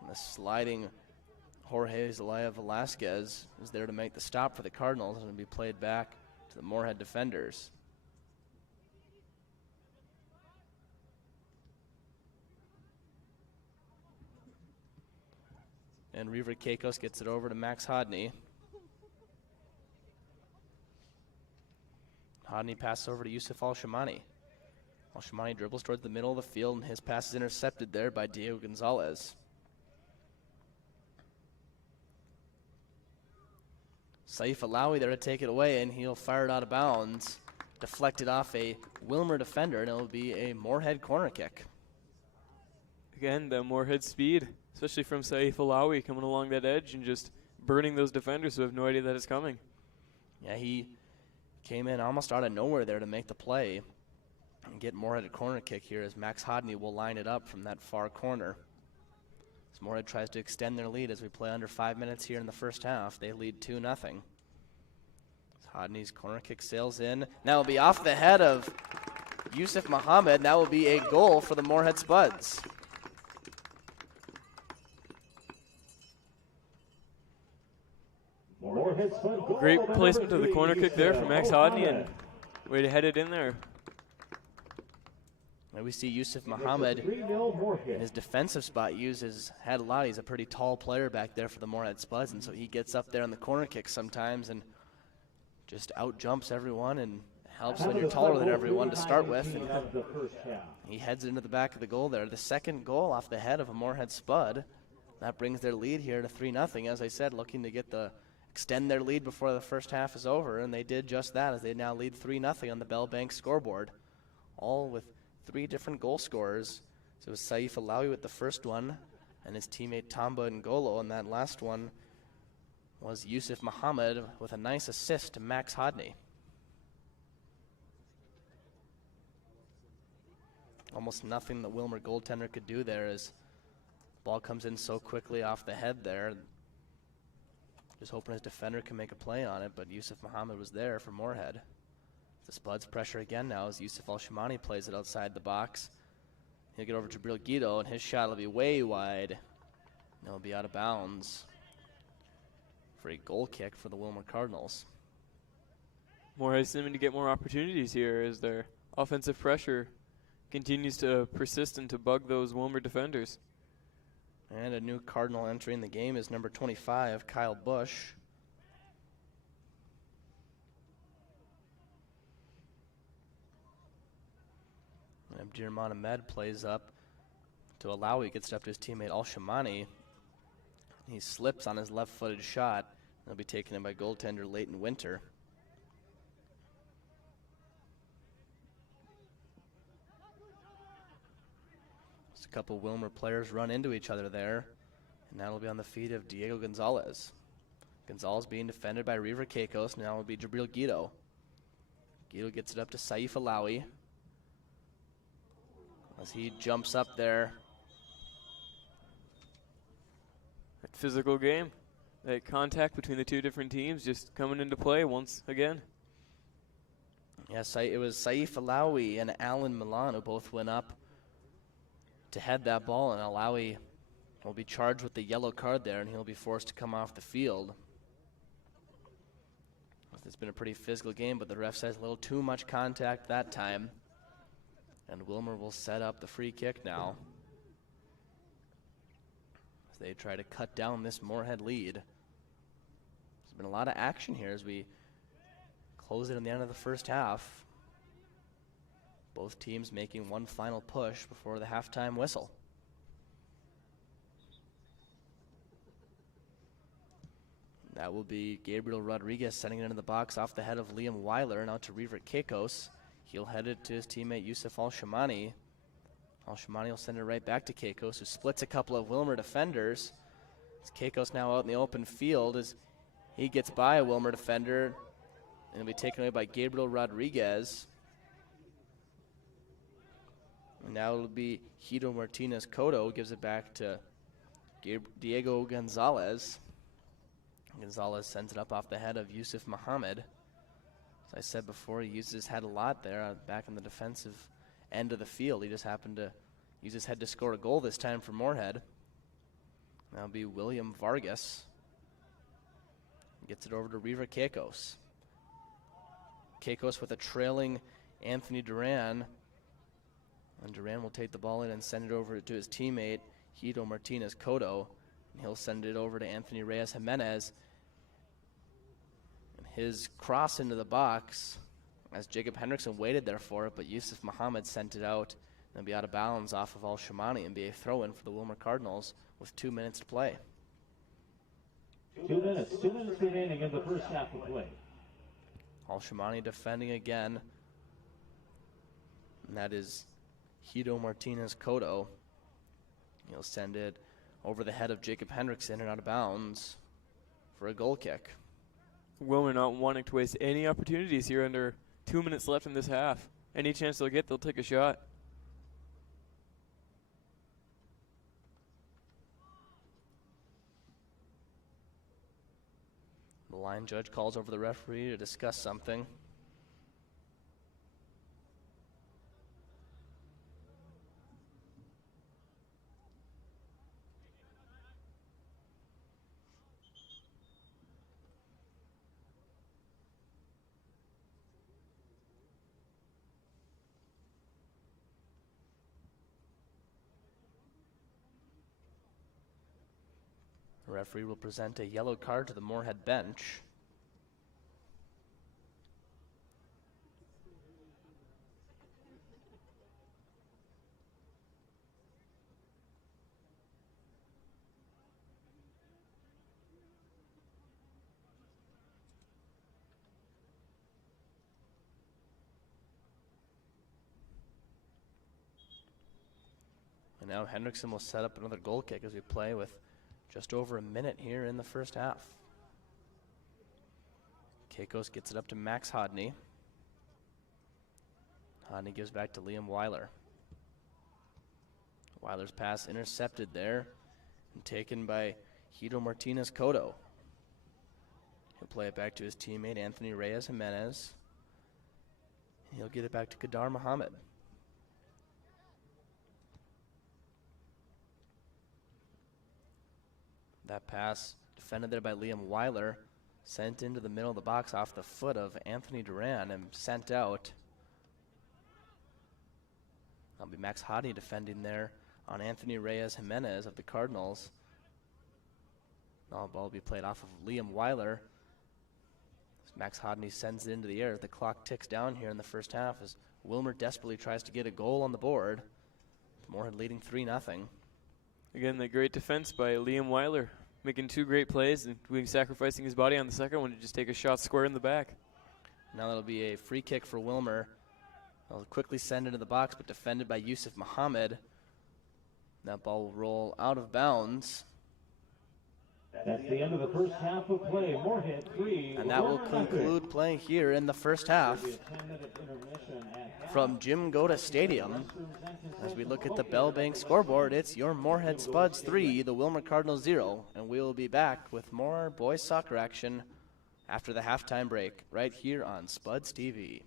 and the sliding Jorge Zelaya Velasquez is there to make the stop for the Cardinals, and will be played back to the Moorhead defenders. And Reaver Keikos gets it over to Max Hodney. Hodney passes over to Yusuf Al-Shamani. Al-Shamani dribbles towards the middle of the field, and his pass is intercepted there by Diego Gonzalez. Saif Alawi there to take it away, and he'll fire it out of bounds. Deflected off a Willmar defender, and it'll be a Moorhead corner kick. Again, the Moorhead speed, especially from Saif Alawi coming along that edge and just burning those defenders who have no idea that it's coming. Yeah, he came in almost out of nowhere there to make the play and get Moorhead a corner kick here, as Max Hodney will line it up from that far corner. As Moorhead tries to extend their lead as we play under 5 minutes here in the first half. They lead 2-0. Hodney's corner kick sails in. Now will be off the head of Yusuf Muhammad, and that will be a goal for the Moorhead Spuds. Great placement of the corner kick there from Max Hodney, and way to head it in there. And we see Yusuf Muhammad in his defensive spot use his head a lot. He's a pretty tall player back there for the Moorhead Spuds, and so he gets up there on the corner kick sometimes and just out jumps everyone and helps when you're taller than everyone to start with. And he heads into the back of the goal there. The second goal off the head of a Moorhead Spud. That brings their lead here to 3-0. As I said, looking to extend their lead before the first half is over, and they did just that as they now lead 3-0 on the Bell Bank scoreboard, all with 3 different goal scorers. So it was Saif Alawi with the first one, and his teammate Tamba Ngolo, and that last one was Yusuf Muhammad with a nice assist to Max Hodney. Almost nothing the Willmar goaltender could do there as the ball comes in so quickly off the head there. Just hoping his defender can make a play on it, but Yusuf Muhammad was there for Moorhead. The Spuds pressure again now as Yusuf Al-Shamani plays it outside the box. He'll get over to Jabril Guido, and his shot will be way wide. And it'll be out of bounds for a goal kick for the Willmar Cardinals. Moorhead seeming to get more opportunities here as their offensive pressure continues to persist and to bug those Willmar defenders. And a new Cardinal entering the game is number 25, Kyle Bush. And Abdirman Ahmed plays up to Alawi, gets it up to his teammate Al-Shamani. He slips on his left-footed shot. He'll be taken in by goaltender Leighton Winter. Just a couple Willmar players run into each other there, and that'll be on the feet of Diego Gonzalez. Gonzalez being defended by Reaver Keikos. Now it'll be Jabril Guido. Guido gets it up to Saif Alawi as he jumps up there. That physical game, that contact between the two different teams just coming into play once again. Yes, it was Saif Alawi and Alan Milan who both went up to head that ball, and Alawi will be charged with the yellow card there, and he'll be forced to come off the field. It's been a pretty physical game, but the ref says a little too much contact that time. And Willmar will set up the free kick now as they try to cut down this Moorhead lead. There's been a lot of action here as we close it in the end of the first half. Both teams making one final push before the halftime whistle. That will be Gabriel Rodriguez sending it into the box off the head of Liam Weiler. Now to Reaver Keikos. He'll head it to his teammate Yusuf Al-Shamani. Al-Shamani will send it right back to Keikos, who splits a couple of Willmar defenders. As Keikos now out in the open field as he gets by a Willmar defender, and it'll be taken away by Gabriel Rodriguez. And now it'll be Hito Martinez Cotto, gives it back to Diego Gonzalez. Gonzalez sends it up off the head of Yusuf Muhammad. As I said before, he uses his head a lot there back in the defensive end of the field. He just happened to use his head to score a goal this time for Moorhead. That'll be William Vargas. Gets it over to Reaver Keikos. Keikos with a trailing Anthony Duran. And Duran will take the ball in and send it over to his teammate, Hito Martinez Cotto. And he'll send it over to Anthony Reyes Jimenez. His cross into the box as Jacob Hendrickson waited there for it, but Yusuf Muhammad sent it out and it'll be out of bounds off of Al-Shamani and be a throw-in for the Willmar Cardinals with 2 minutes to play. 2 minutes. 2 minutes remaining in the first half of play. Al-Shamani defending again. And that is Hito Martinez Cotto. He'll send it over the head of Jacob Hendrickson and out of bounds for a goal kick. Willmar not wanting to waste any opportunities here under 2 minutes left in this half. Any chance they'll get, they'll take a shot. The line judge calls over the referee to discuss something. The referee will present a yellow card to the Moorhead bench. Now Hendrickson will set up another goal kick as we play with just over a minute here in the first half. Keikos gets it up to Max Hodney. Hodney gives back to Liam Weiler. Weiler's pass intercepted there and taken by Hito Martinez Cotto. He'll play it back to his teammate Anthony Reyes Jimenez. He'll get it back to Kadar Muhammad. That pass defended there by Liam Weiler, sent into the middle of the box off the foot of Anthony Duran and sent out. That'll be Max Hodney defending there on Anthony Reyes Jimenez of the Cardinals. Now the ball will be played off of Liam Weiler. Max Hodney sends it into the air. The clock ticks down here in the first half as Willmar desperately tries to get a goal on the board. Moorhead leading 3-0. Again, that great defense by Liam Weiler, making 2 great plays and sacrificing his body on the second one to just take a shot square in the back. Now that'll be a free kick for Willmar. They'll quickly send into the box, but defended by Yusuf Muhammad. That ball will roll out of bounds. That's the end of the first half of play. Moorhead 3. And that will conclude play here in the first half from Jim Goda Stadium. As we look at the Bell Bank scoreboard, it's your Moorhead Spuds 3, the Willmar Cardinals 0. And we will be back with more boys soccer action after the halftime break right here on Spuds TV.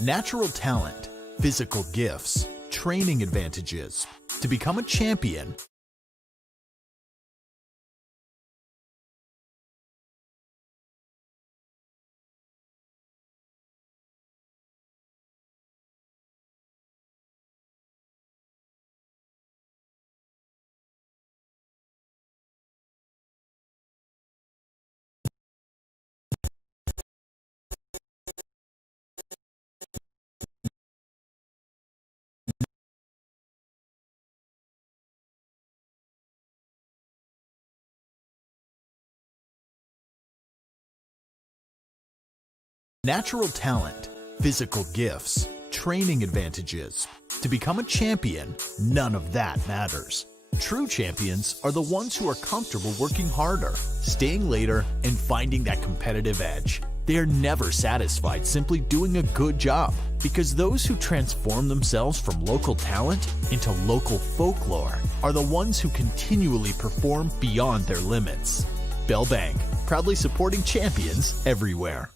Natural talent, physical gifts, training advantages. To become a champion, natural talent, physical gifts, training advantages. To become a champion, none of that matters. True champions are the ones who are comfortable working harder, staying later, and finding that competitive edge. They are never satisfied simply doing a good job, because those who transform themselves from local talent into local folklore are the ones who continually perform beyond their limits. Bell Bank, proudly supporting champions everywhere.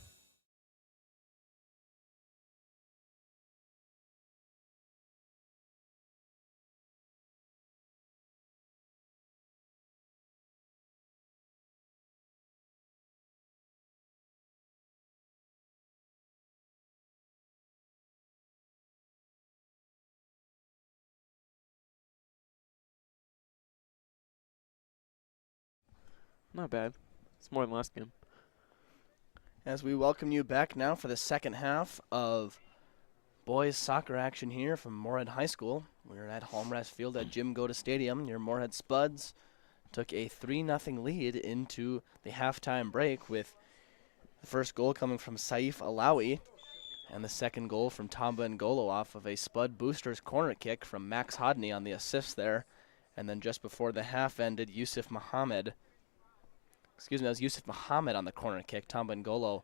Not bad. It's more than last game. As we welcome you back now for the second half of boys soccer action here from Moorhead High School. We're at Holmrest Field at Jim Goda Stadium. Your Moorhead Spuds took a 3-0 lead into the halftime break, with the first goal coming from Saif Alawi and the second goal from Tamba Ngolo off of a Spud Boosters corner kick from Max Hodney on the assist there. And then just before the half ended, that was Yusuf Muhammad on the corner kick. Tamba Ngolo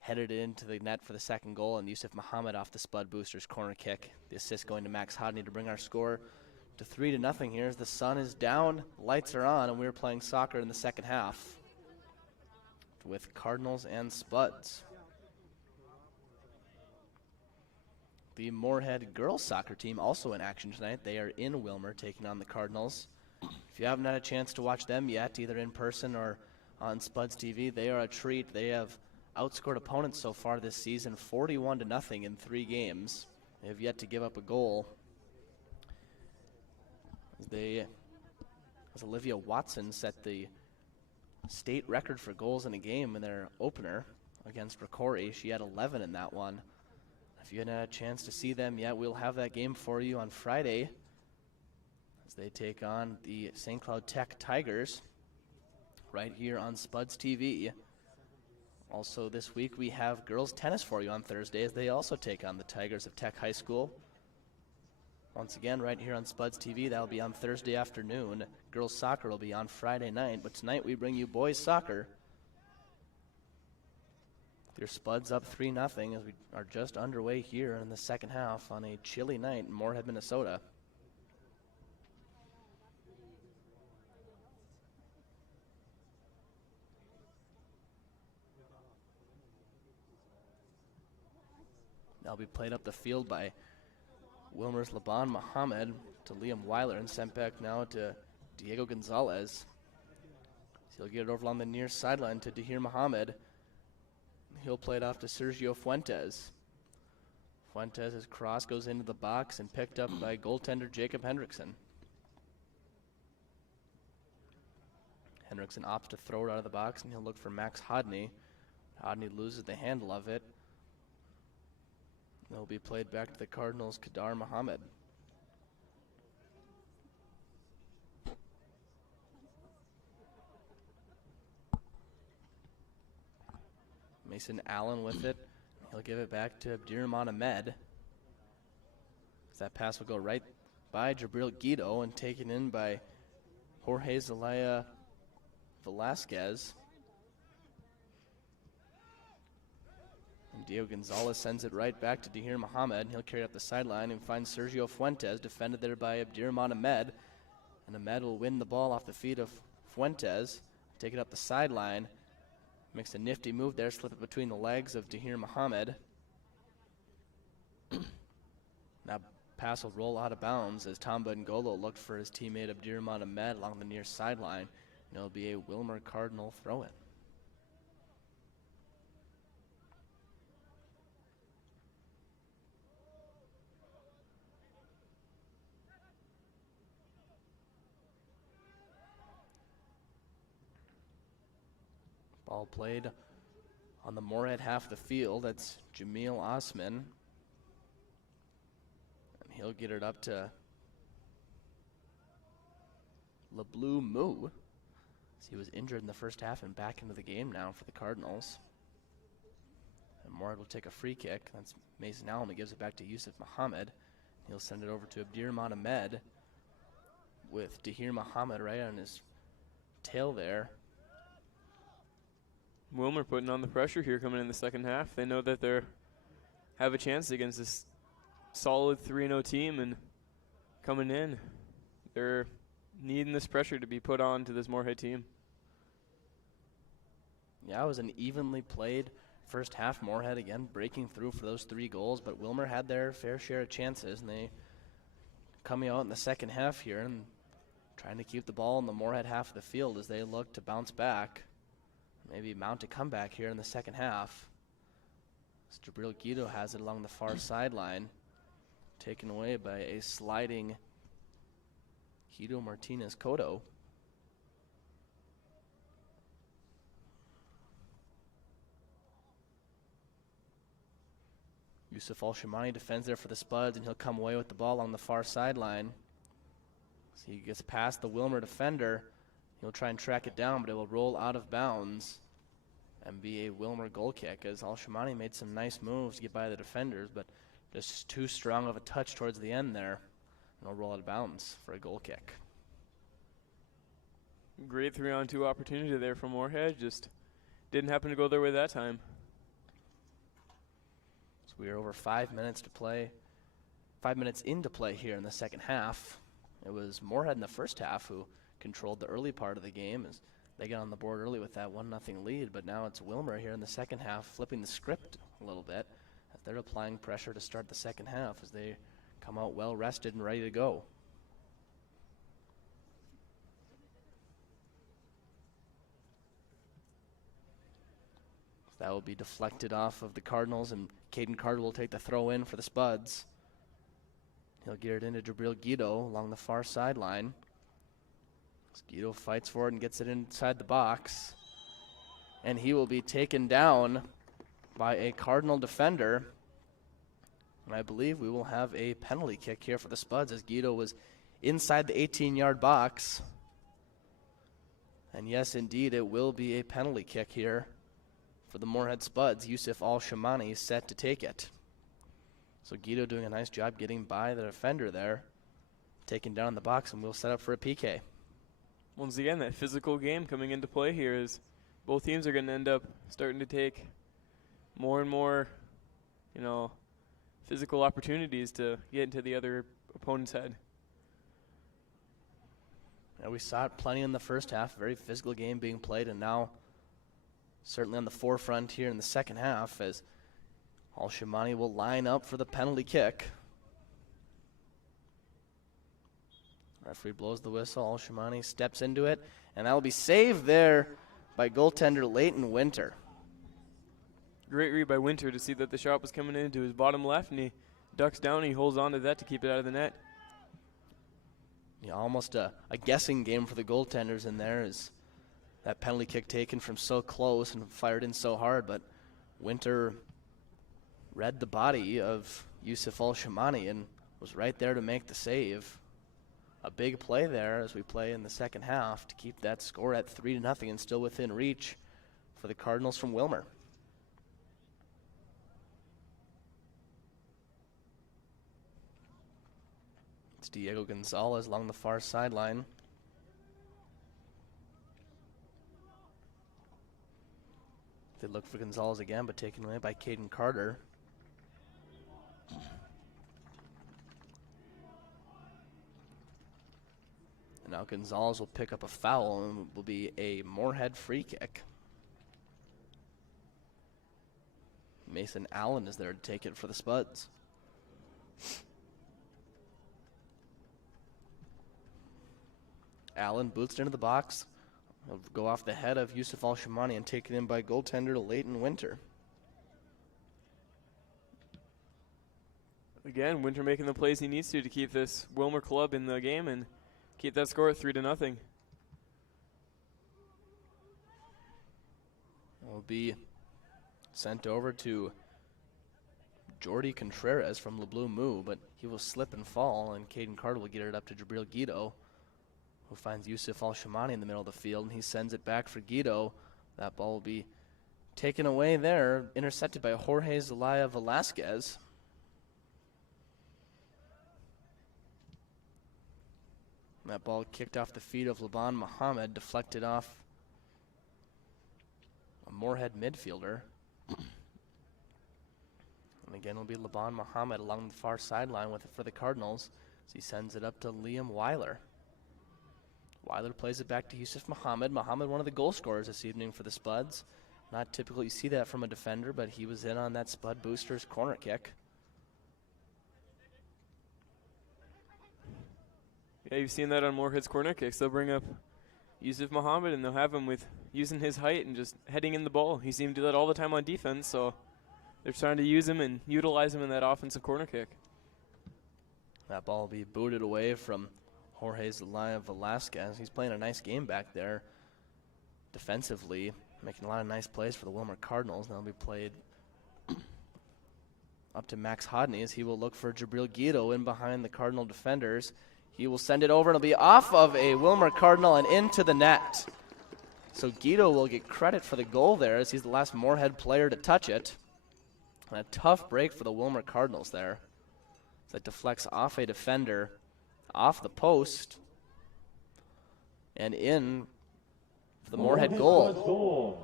headed it into the net for the second goal, and Yusuf Muhammad off the Spud Boosters corner kick. The assist going to Max Hodney to bring our score to 3-0 here as the sun is down, lights are on, and we're playing soccer in the second half with Cardinals and Spuds. The Moorhead girls soccer team also in action tonight. They are in Willmar taking on the Cardinals. If you haven't had a chance to watch them yet, either in person or on Spuds TV, they are a treat. They have outscored opponents so far this season 41-0 in 3 games. They have yet to give up a goal. As Olivia Watson set the state record for goals in a game in their opener against Ricori. She had 11 in that one. If you haven't had a chance to see them yet, we'll have that game for you on Friday as they take on the St. Cloud Tech Tigers right here on Spuds TV. Also this week we have girls tennis for you on Thursday as they also take on the Tigers of Tech High School. Once again, right here on Spuds TV, that'll be on Thursday afternoon. Girls soccer will be on Friday night, but tonight we bring you boys soccer. Your Spuds up 3-0 as we are just underway here in the second half on a chilly night in Moorhead, Minnesota. That'll be played up the field by Willmar's Laban Mohammed to Liam Weiler and sent back now to Diego Gonzalez. So he'll get it over along the near sideline to Dahir Mohammed. He'll play it off to Sergio Fuentes. Fuentes' cross goes into the box and picked up by goaltender Jacob Hendrickson. Hendrickson opts to throw it out of the box, and he'll look for Max Hodney. Hodney loses the handle of it. It'll be played back to the Cardinals' Kadar Mohammed. Mason Allen with it. He'll give it back to Abdirahman Ahmed. That pass will go right by Jabril Guido and taken in by Jorge Zelaya Velasquez. And Diego Gonzalez sends it right back to Dahir Mohammed. He'll carry it up the sideline and find Sergio Fuentes, defended there by Abdirahman Ahmed. And Ahmed will win the ball off the feet of Fuentes, take it up the sideline. Makes a nifty move there, slip it between the legs of Dahir Mohammed. pass will roll out of bounds as Tom Bengolo looked for his teammate Abdirahman Ahmed along the near sideline. And it'll be a Willmar Cardinal throw-in. Ball played on the Moorhead half of the field. That's Jamil Osman. And he'll get it up to LeBlue Moo. He was injured in the first half and back into the game now for the Cardinals. And Moorhead will take a free kick. That's Mason Allen. He gives it back to Yusuf Muhammad. He'll send it over to Abdirahman Ahmed with Dahir Muhammad right on his tail there. Willmar putting on the pressure here coming in the second half. They know that they have a chance against this solid 3-0 team, and coming in, they're needing this pressure to be put on to this Moorhead team. Yeah, it was an evenly played first half. Moorhead again breaking through for those 3 goals, but Willmar had their fair share of chances, and they coming out in the second half here and trying to keep the ball in the Moorhead half of the field as they look to bounce back. Maybe mount a comeback here in the second half. Jabril Guido has it along the far sideline, taken away by a sliding Guido Martinez Cotto. Yusuf Al-Shamani defends there for the Spuds, and he'll come away with the ball on the far sideline. So he gets past the Willmar defender. He'll try and track it down, but it will roll out of bounds and be a Willmar goal kick, as Al-Shamani made some nice moves to get by the defenders, but just too strong of a touch towards the end there. And it'll roll out of bounds for a goal kick. Great 3-on-2 opportunity there from Moorhead. Just didn't happen to go their way that time. So we are over 5 minutes to play. 5 minutes into play here in the second half. It was Moorhead in the first half who controlled the early part of the game as they got on the board early with that 1-0 lead, but now it's Willmar here in the second half flipping the script a little bit as they're applying pressure to start the second half as they come out well rested and ready to go. So that will be deflected off of the Cardinals, and Caden Carter will take the throw in for the Spuds. He'll get it into Jabril Guido along the far sideline. Guido fights for it and gets it inside the box. And he will be taken down by a Cardinal defender. And I believe we will have a penalty kick here for the Spuds as Guido was inside the 18-yard box. And yes, indeed, it will be a penalty kick here for the Moorhead Spuds. Yusuf Al-Shamani is set to take it. So Guido doing a nice job getting by the defender there, taking down the box, and we'll set up for a PK. Once again, that physical game coming into play here is both teams are going to end up starting to take more and more, physical opportunities to get into the other opponent's head. Yeah, we saw it plenty in the first half, very physical game being played, and now certainly on the forefront here in the second half as Al-Shamani will line up for the penalty kick. Referee blows the whistle. Al-Shamani steps into it, and that will be saved there by goaltender Leighton Winter. Great read by Winter to see that the shot was coming into his bottom left, and he ducks down and he holds on to that to keep it out of the net. Yeah, almost a guessing game for the goaltenders in there as that penalty kick taken from so close and fired in so hard, but Winter read the body of Yusuf Al-Shamani and was right there to make the save. A big play there as we play in the second half to keep that score at 3-0 and still within reach for the Cardinals from Willmar. It's Diego Gonzalez along the far sideline. They look for Gonzalez again, but taken away by Caden Carter. And now Gonzalez will pick up a foul and will be a Moorhead free kick. Mason Allen is there to take it for the Spuds. Allen boots into the box. He'll go off the head of Yusuf Al-Shamani and taken in by goaltender Leighton Winter. Again, Winter making the plays he needs to keep this Willmar club in the game and keep that score at 3-0. Will be sent over to Jordy Contreras from LeBlue Moo, but he will slip and fall, and Caden Carter will get it up to Jabril Guido, who finds Yusuf Al-Shamani in the middle of the field, and he sends it back for Guido. That ball will be taken away there, intercepted by Jorge Zelaya Velasquez. And that ball kicked off the feet of Laban Muhammad, deflected off a Moorhead midfielder. And again, it'll be Laban Muhammad along the far sideline with it for the Cardinals as he sends it up to Liam Weiler. Weiler plays it back to Yusuf Muhammad. Muhammad, one of the goal scorers this evening for the Spuds. Not typically you see that from a defender, but he was in on that Spud Boosters corner kick. Yeah, you've seen that on Moorhead's corner kicks. They'll bring up Yusuf Muhammad and they'll have him with using his height and just heading in the ball. He seemed to do that all the time on defense, so they're trying to use him and utilize him in that offensive corner kick. That ball will be booted away from Jorge Zelaya Velasquez. He's playing a nice game back there defensively, making a lot of nice plays for the Willmar Cardinals. Now will be played up to Max Hodney as he will look for Jabril Guido in behind the Cardinal defenders. He will send it over, and it'll be off of a Willmar Cardinal and into the net. So Guido will get credit for the goal there as he's the last Moorhead player to touch it. And a tough break for the Willmar Cardinals there. That deflects off a defender, off the post, and in for the Moorhead goal.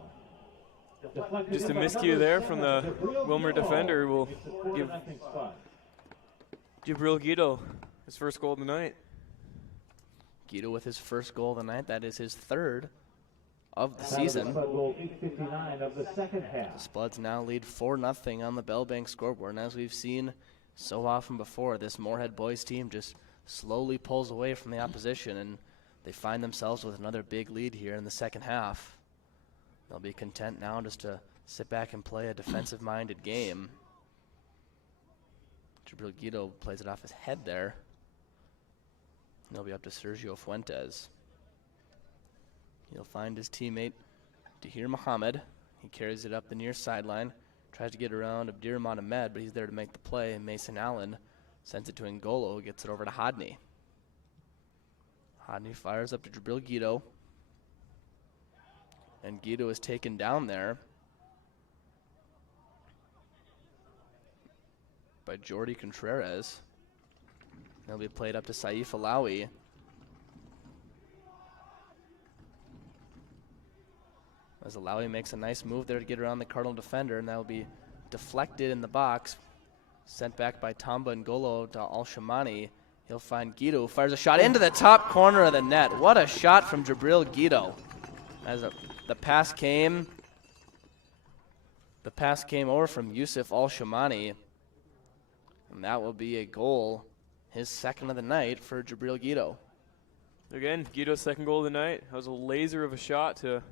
Just a miscue there from the Willmar defender will give Jabril Guido his first goal of the night. Guido with his first goal of the night. That is his third of the season. The Spuds now lead 4-0 on the Bellbank scoreboard. And as we've seen so often before, this Moorhead boys team just slowly pulls away from the opposition, and they find themselves with another big lead here in the second half. They'll be content now just to sit back and play a defensive-minded game. Jabril Guido plays it off his head there. And it'll be up to Sergio Fuentes. He'll find his teammate, Dahir Muhammad. He carries it up the near sideline, tries to get around Abdirahman Ahmed, but he's there to make the play. And Mason Allen sends it to Ngolo, who gets it over to Hodney. Hodney fires up to Jabril Guido. And Guido is taken down there by Jordy Contreras. He'll be played up to Saif Alawi. As Alawi makes a nice move there to get around the Cardinal defender, and that will be deflected in the box, sent back by Tamba Ngolo to Al-Shamani. He'll find Guido, fires a shot into the top corner of the net. What a shot from Jabril Guido. As the pass came over from Yusuf Al-Shamani, and that will be a goal, his second of the night for Jabril Guido. Again, Guido's second goal of the night. That was a laser of a shot to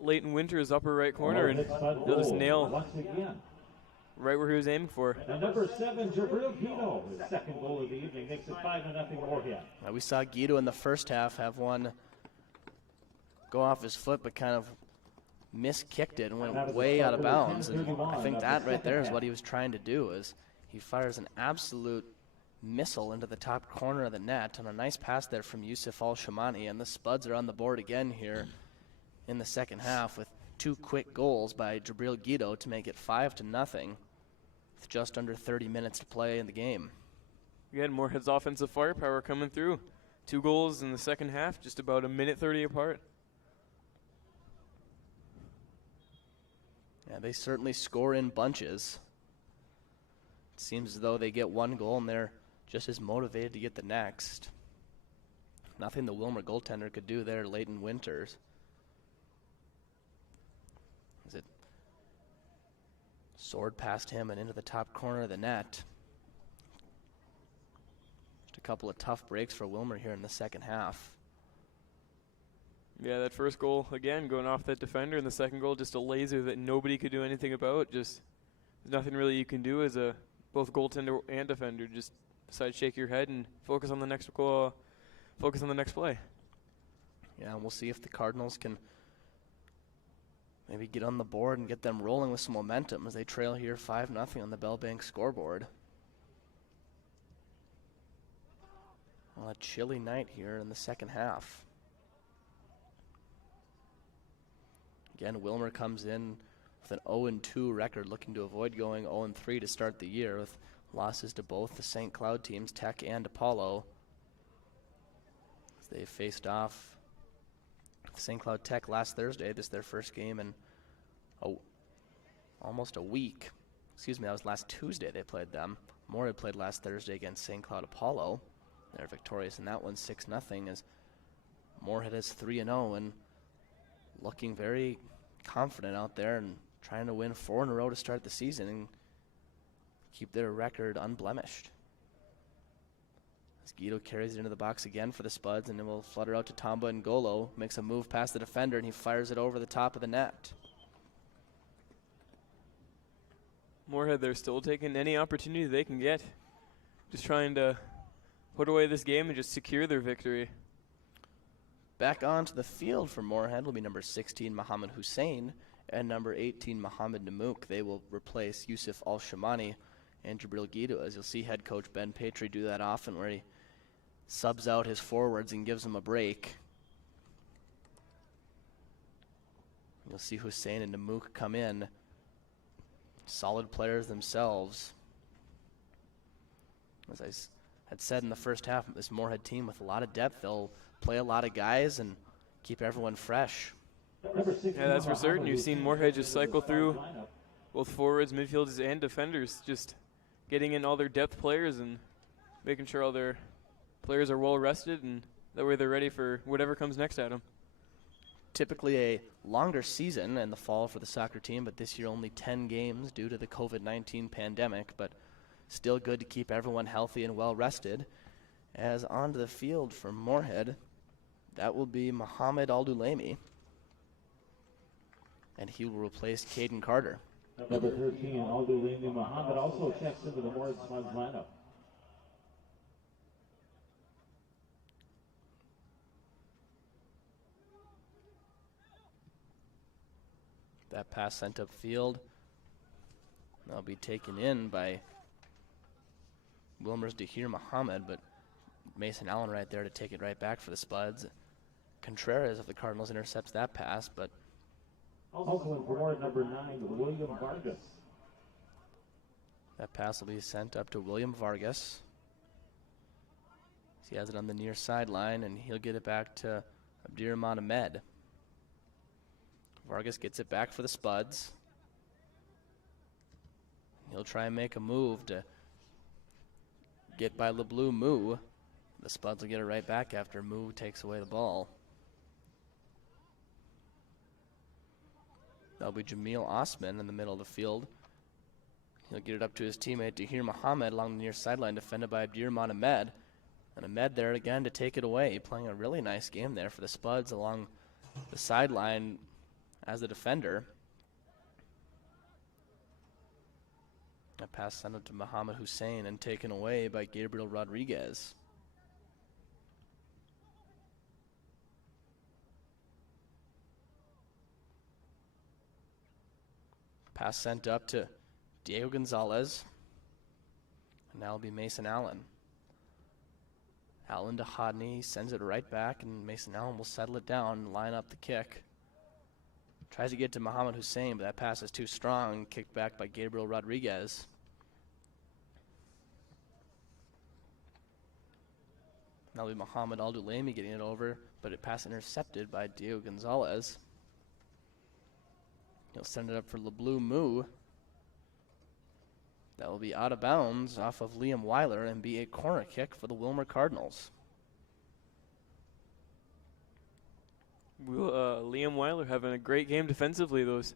Leighton Winter's upper right corner, and he'll just nail right where he was aiming for. And number 7, Jabril Guido, his second goal of the evening, makes it 5-0 Moorhead. We saw Guido in the first half have one go off his foot, but kind of miskicked it and went way out of bounds. And I think that right there is what he was trying to do, is he fires an absolute missile into the top corner of the net on a nice pass there from Yusuf Al-Shamani, and the Spuds are on the board again here in the second half with 2 quick goals by Jabril Guido to make it 5-0 with just under 30 minutes to play in the game. Again, Moorhead's offensive firepower coming through. 2 goals in the second half, just about a minute 30 apart. Yeah, they certainly score in bunches. It seems as though they get 1 goal and they're just as motivated to get the next. Nothing the Willmar goaltender could do there, Leighton Winters. As it soared past him and into the top corner of the net. Just a couple of tough breaks for Willmar here in the second half. Yeah, that first goal, again, going off that defender, and the second goal, just a laser that nobody could do anything about. Just nothing really you can do as a both goaltender and defender. Just besides shake your head and focus on the next goal, focus on the next play. Yeah, we'll see if the Cardinals can maybe get on the board and get them rolling with some momentum as they trail here 5-0 on the Bell Bank scoreboard. Well, a chilly night here in the second half. Again, Willmar comes in with an 0-2 record, looking to avoid going 0-3 to start the year with losses to both the St. Cloud teams, Tech and Apollo. As they faced off St. Cloud Tech last Thursday. This is their first game in almost a week. Excuse me, that was last Tuesday they played them. Moorhead played last Thursday against St. Cloud Apollo. They're victorious in that one 6-0 as Moorhead is 3-0 and looking very confident out there and trying to win 4 in a row to start the season and keep their record unblemished. As Guido carries it into the box again for the Spuds, and it will flutter out to Tamba, and Golo makes a move past the defender and he fires it over the top of the net. Moorhead, they're still taking any opportunity they can get. Just trying to put away this game and just secure their victory. Back onto the field for Moorhead will be number 16, Mohammed Hussein, and number 18, Mohammed Namouk. They will replace Yusuf Al-Shamani and Jabril Guido, as you'll see head coach Ben Patry do that often, where he subs out his forwards and gives them a break. You'll see Hussein and Namouk come in. Solid players themselves. As I had said in the first half, this Moorhead team with a lot of depth, they'll play a lot of guys and keep everyone fresh. Yeah, that's for certain. You've seen Moorhead just cycle through both forwards, midfielders, and defenders, just getting in all their depth players and making sure all their players are well rested, and that way they're ready for whatever comes next at them. Typically a longer season in the fall for the soccer team, but this year only 10 games due to the COVID-19 pandemic, but still good to keep everyone healthy and well rested. As onto the field for Moorhead, that will be Mohammed Aldulemi, and he will replace Caden Carter. Number 13, Aldulemi Mohammed, also checks into the Moorhead Smugs lineup. That pass sent upfield. That'll be taken in by Willmar's Dahir Mohammed, but Mason Allen right there to take it right back for the Spuds. Contreras of the Cardinals intercepts that pass, but also in for number 9, William Vargas. that pass will be sent up to William Vargas. He has it on the near sideline, and he'll get it back to Abdirahman Ahmed. Vargas gets it back for the Spuds. He'll try and make a move to get by LeBlue Moo. The Spuds will get it right back after Moo takes away the ball. That'll be Jamil Osman in the middle of the field. He'll get it up to his teammate Dahir Mohammed along the near sideline, defended by Abdirahman Ahmed. And Ahmed there again to take it away, playing a really nice game there for the Spuds along the sideline as the defender. A pass sent up to Mohammed Hussein and taken away by Gabriel Rodriguez. Pass sent up to Diego Gonzalez. And now it'll be Mason Allen. Allen to Hodney, sends it right back, and Mason Allen will settle it down and line up the kick. Tries to get to Mohammed Hussein, but that pass is too strong. Kicked back by Gabriel Rodriguez. Now it'll be Mohammed Aldulemi getting it over, but it pass intercepted by Diego Gonzalez. He'll send it up for LeBlue Moo. That will be out of bounds off of Liam Weiler and be a corner kick for the Willmar Cardinals. Liam Weiler having a great game defensively. Those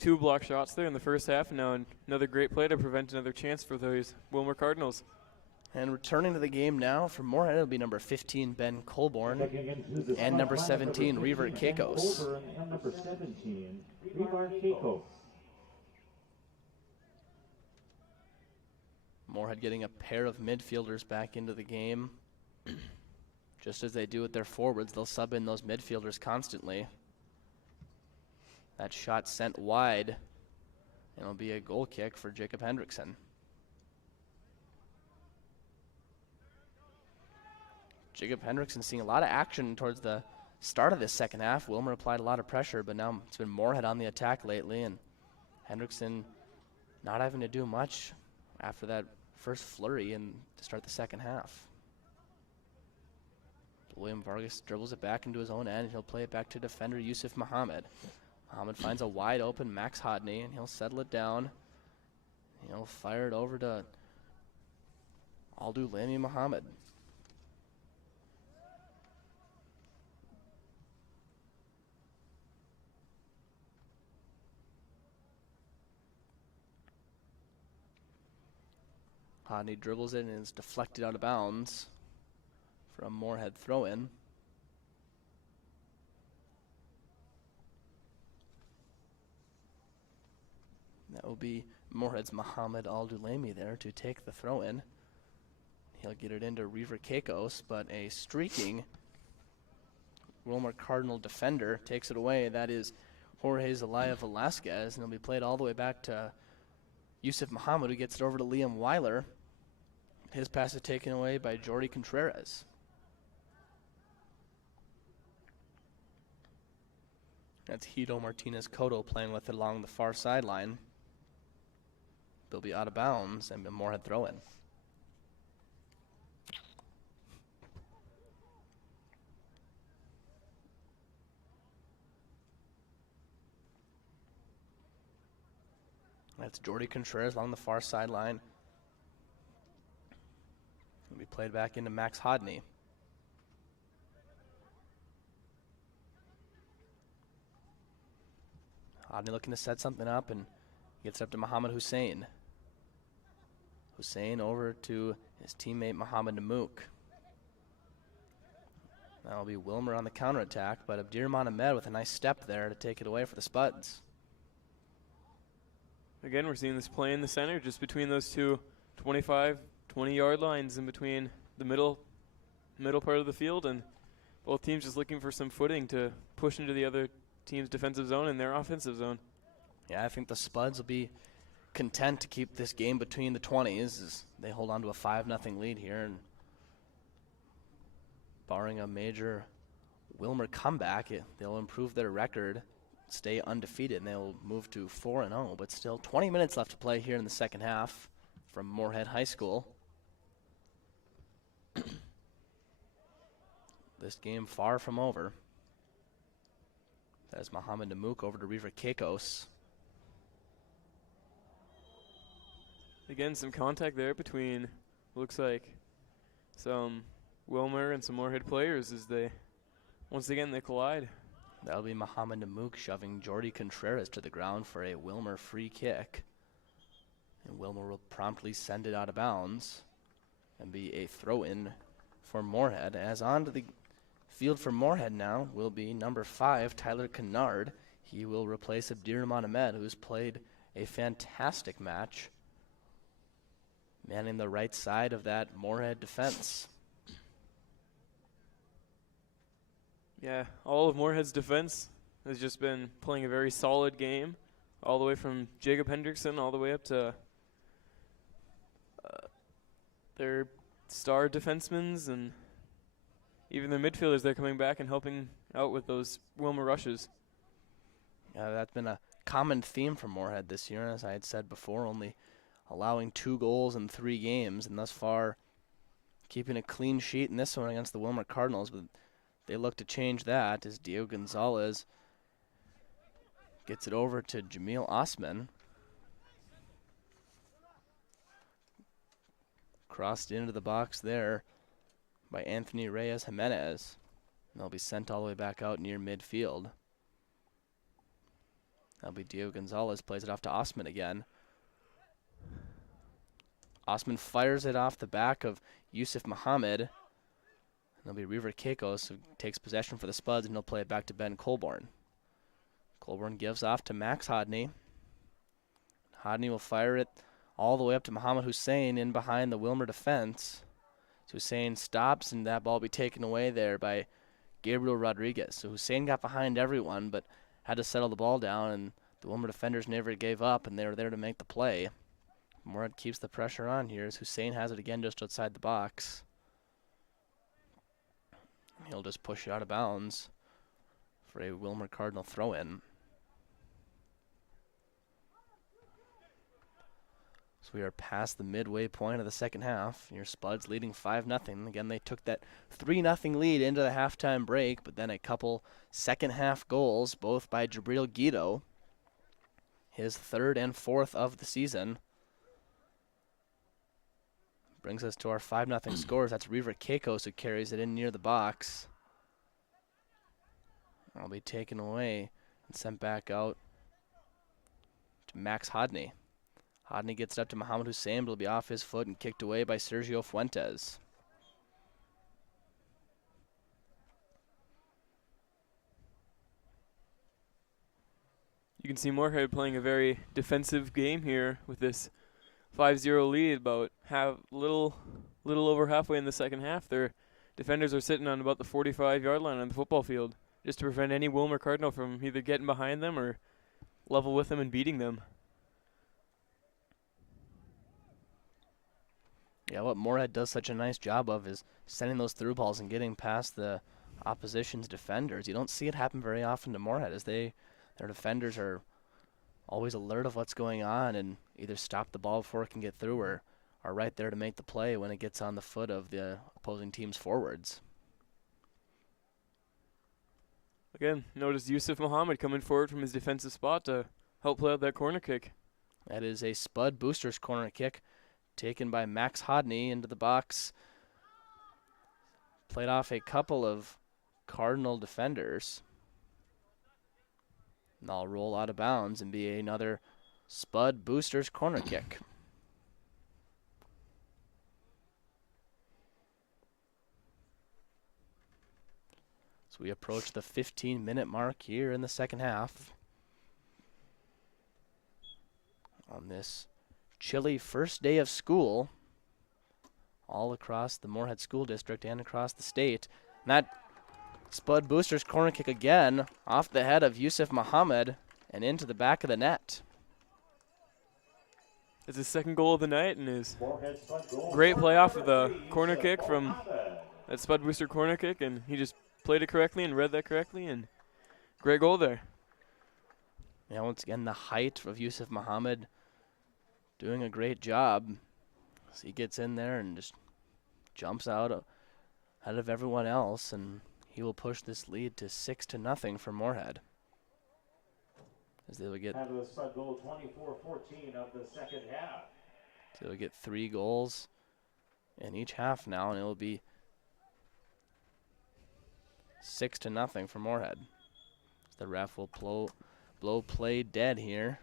2 block shots there in the first half, and now another great play to prevent another chance for those Willmar Cardinals. And returning to the game now for Moorhead, it'll be number 15, Ben Colborn, Checking into the and spot number lineup, 17, Reaver 15, Ben Keikos. Colburn, and number 17, Reaver Keikos. Moorhead getting a pair of midfielders back into the game. Just as they do with their forwards, they'll sub in those midfielders constantly. That shot sent wide, and it'll be a goal kick for Jacob Hendrickson. Jacob Hendrickson seeing a lot of action towards the start of this second half. Willmar applied a lot of pressure, but now it's been Moorhead on the attack lately, and Hendrickson not having to do much after that first flurry and to start the second half. William Vargas dribbles it back into his own end, and he'll play it back to defender Yusuf Mohammed. Mohammed finds a wide open Max Hodney, and he'll settle it down. He'll fire it over to Aldulami Mohammed. Hodney dribbles it and is deflected out of bounds for a Moorhead throw-in. That will be Moorhead's Mohammed Aldulami there to take the throw-in. He'll get it into Reaver Keikos, but a streaking Willmar Cardinal defender takes it away. That is Jorge Zelaya Velasquez, and it'll be played all the way back to Yusuf Mohammed, who gets it over to Liam Weiler. His pass is taken away by Jordi Contreras. That's Hito Martinez Cotto playing with it along the far sideline. They'll be out of bounds and Moorhead throw-in. That's Jordi Contreras along the far sideline. It'll be played back into Max Hodney. Hodney looking to set something up and gets it up to Mohammed Hussein. Hussein over to his teammate Mohammed Namouk. That'll be Willmar on the counterattack, but Abdirahman Ahmed with a nice step there to take it away for the Spuds. Again, we're seeing this play in the center, just between those two 25, 20-yard lines in between the middle part of the field, and both teams just looking for some footing to push into the other team's defensive zone and their offensive zone. Yeah, I think the Spuds will be content to keep this game between the 20s as they hold on to a 5-0 lead here, and barring a major Willmar comeback, they'll improve their record, stay undefeated, and they'll move to 4-0. But still 20 minutes left to play here in the second half from Moorhead High School. This game far from over. That is Mohammed Namouk over to Reaver Keikos. Again, some contact there between, looks like, some Willmar and some Moorhead players as they, once again, they collide. That'll be Mohammed Namouk shoving Jordi Contreras to the ground for a Willmar free kick. And Willmar will promptly send it out of bounds and be a throw-in for Moorhead. As on to the field for Moorhead now will be number 5, Tyler Kennard. He will replace Abdirahman Ahmed, who's played a fantastic match, manning the right side of that Moorhead defense. Yeah, all of Moorhead's defense has just been playing a very solid game, all the way from Jacob Hendrickson all the way up to their star defensemen and even their midfielders. They're coming back and helping out with those Willmar rushes. Yeah, that's been a common theme for Moorhead this year, as I had said before, only allowing 2 goals in 3 games, and thus far keeping a clean sheet in this one against the Willmar Cardinals. But they look to change that as Diego Gonzalez gets it over to Jamil Osman. Crossed into the box there by Anthony Reyes Jimenez. And they'll be sent all the way back out near midfield. That'll be Diego Gonzalez, plays it off to Osman again. Osman fires it off the back of Yusuf Muhammad. It'll be Reaver Keikos who takes possession for the Spuds, and he'll play it back to Ben Colborne. Colborne gives off to Max Hodney. Hodney will fire it all the way up to Muhammad Hussein in behind the Willmar defense. So Hussein stops, and that ball will be taken away there by Gabriel Rodriguez. So Hussein got behind everyone, but had to settle the ball down, and the Willmar defenders never gave up, and they were there to make the play. Moorhead keeps the pressure on here as Hussein has it again just outside the box. He'll just push it out of bounds for a Willmar Cardinal throw-in. So we are past the midway point of the second half. Your Spuds leading 5-0. Again, they took that 3-0 lead into the halftime break, but then a couple second half goals, both by Jabril Guido, his third and fourth of the season. Brings us to our 5-0 scores. That's Reaver Keikos who carries it in near the box. I'll be taken away and sent back out to Max Hodney. Hodney gets it up to Muhammad Hussein, but it'll be off his foot and kicked away by Sergio Fuentes. You can see Moorhead playing a very defensive game here with this 5-0 lead, about little over halfway in the second half. Their defenders are sitting on about the 45-yard line on the football field, just to prevent any Willmar Cardinal from either getting behind them or level with them and beating them. Yeah, what Moorhead does such a nice job of is sending those through balls and getting past the opposition's defenders. You don't see it happen very often to Moorhead, as their defenders are always alert of what's going on and either stop the ball before it can get through or are right there to make the play when it gets on the foot of the opposing team's forwards. Again, notice Yusuf Muhammad coming forward from his defensive spot to help play out that corner kick. That is a Spud Boosters corner kick taken by Max Hodney into the box. Played off a couple of Cardinal defenders. And I'll roll out of bounds and be another Spud Boosters corner kick. So we approach the 15-minute mark here in the second half. On this chilly first day of school all across the Moorhead School District and across the state. And that Spud Boosters corner kick again off the head of Yusuf Muhammad and into the back of the net. It's his second goal of the night and his great play off of the corner kick from that Spud Booster corner kick, and he just played it correctly and read that correctly, and great goal there. Yeah, once again, the height of Yusuf Muhammad doing a great job. So he gets in there and just jumps out ahead of everyone else, and he will push this lead to 6-0 for Moorhead. As they will get Have the Spud goal 24-14 of the second half. so they'll get 3 goals in each half now, and it will be 6-0 for Moorhead. The ref will blow play dead here.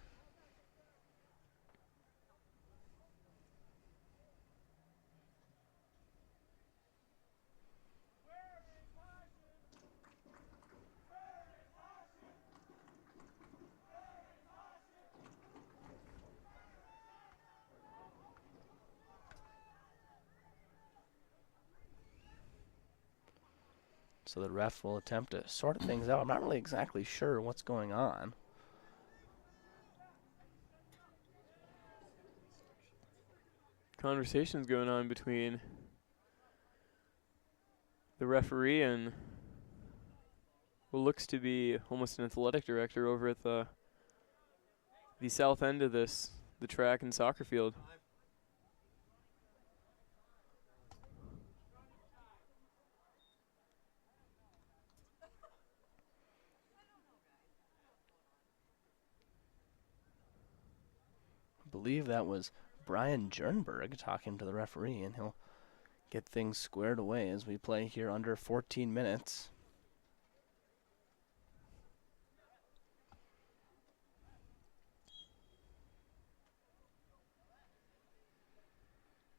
So the ref will attempt to sort things out. I'm not really exactly sure what's going on. Conversations going on between the referee and what looks to be almost an athletic director over at the south end of the track and soccer field. I believe that was Brian Jernberg talking to the referee, and he'll get things squared away as we play here under 14 minutes.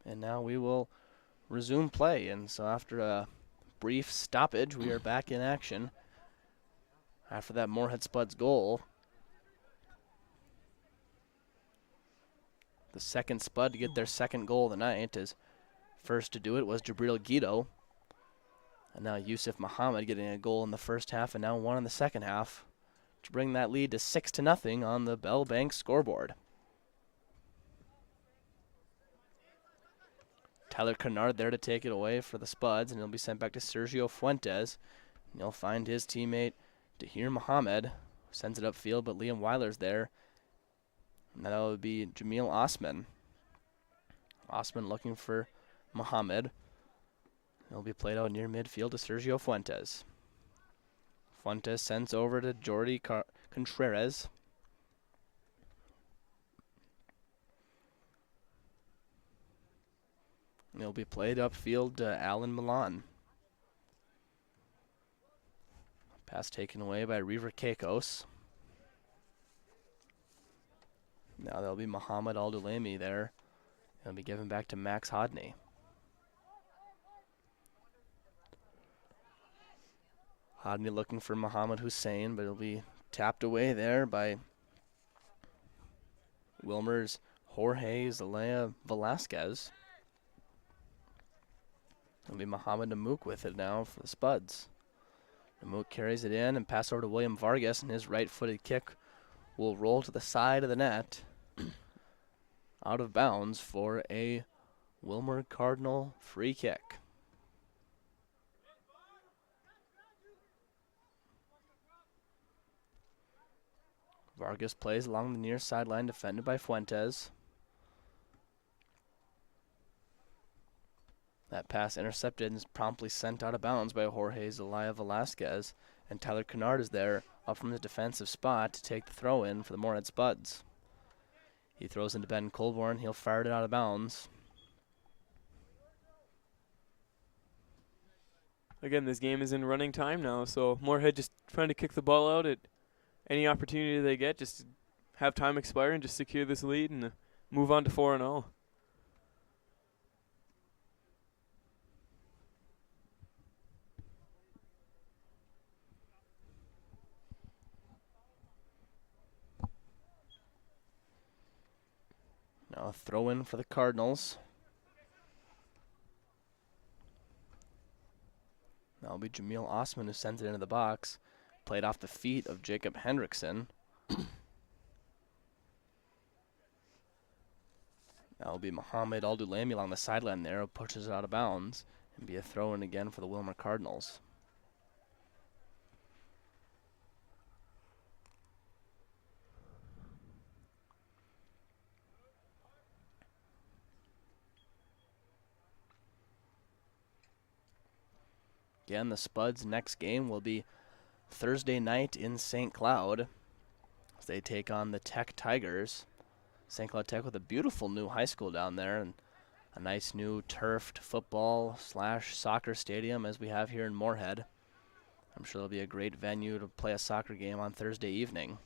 And now we will resume play. And so after a brief stoppage, we are back in action after that Moorhead Spuds goal. The second Spud to get their second goal of the night. As first to do it was Jabril Guido. And now Yusuf Muhammad getting a goal in the first half and now one in the second half to bring that lead to 6-0 on the Bell Bank scoreboard. Tyler Kennard there to take it away for the Spuds, and he'll be sent back to Sergio Fuentes. And he'll find his teammate Tahir Muhammad, sends it upfield, but Liam Weiler's there. And that would be Jamil Osman. Osman looking for Muhammad. It'll be played out near midfield to Sergio Fuentes. Fuentes sends over to Jordi Contreras. And it'll be played upfield to Alan Milan. Pass taken away by Reaver Keikos. Now there'll be Muhammad Al-Dulemi there. It'll be given back to Max Hodney. Hodney looking for Muhammad Hussein, but it'll be tapped away there by Willmar's Jorge Zelaya Velasquez. It'll be Muhammad Namouk with it now for the Spuds. Namouk carries it in and pass over to William Vargas, and his right-footed kick will roll to the side of the net out of bounds for a Willmar Cardinal free kick. Vargas plays along the near sideline, defended by Fuentes. That pass intercepted and is promptly sent out of bounds by Jorge Zelaya Velasquez. And Tyler Kennard is there up from the defensive spot to take the throw in for the Moorhead Spuds. He throws into Ben Colborne. He'll fire it out of bounds. Again, this game is in running time now, so Moorhead just trying to kick the ball out at any opportunity they get, just have time expire and just secure this lead and move on to 4-0. Now a throw in for the Cardinals. That'll be Jamil Osman who sends it into the box. Played off the feet of Jacob Hendrickson. That'll be Muhammad Al-Dulemi along the sideline there, who pushes it out of bounds, and be a throw in again for the Willmar Cardinals. Again, the Spuds' next game will be Thursday night in St. Cloud as they take on the Tech Tigers. St. Cloud Tech with a beautiful new high school down there and a nice new turfed football/soccer stadium as we have here in Moorhead. I'm sure it'll be a great venue to play a soccer game on Thursday evening.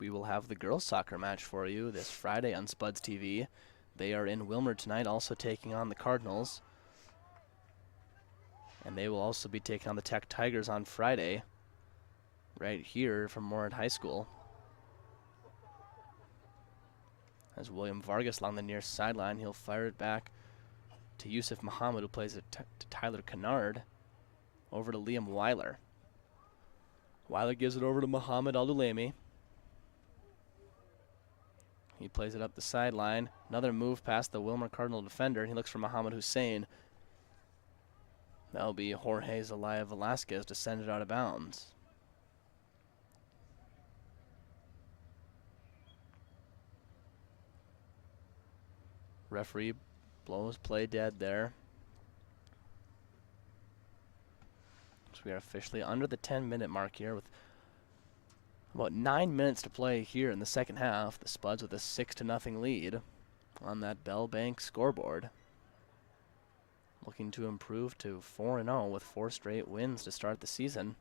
We will have the girls' soccer match for you this Friday on Spuds TV. They are in Willmar tonight, also taking on the Cardinals. And they will also be taking on the Tech Tigers on Friday, right here from Moorhead High School. As William Vargas along the near sideline, he'll fire it back to Yusuf Muhammad, who plays it to Tyler Kennard, over to Liam Weiler. Weiler gives it over to Muhammad Al-Dulemi. He plays it up the sideline. Another move past the Willmar Cardinal defender, and he looks for Muhammad Hussein. That'll be Jorge Zelaya Velasquez to send it out of bounds. Referee blows play dead there. So we are officially under the 10-minute mark here with about 9 minutes to play here in the second half. The Spuds with a 6-0 lead on that Bell Bank scoreboard. Looking to improve to 4-0 with 4 straight wins to start the season.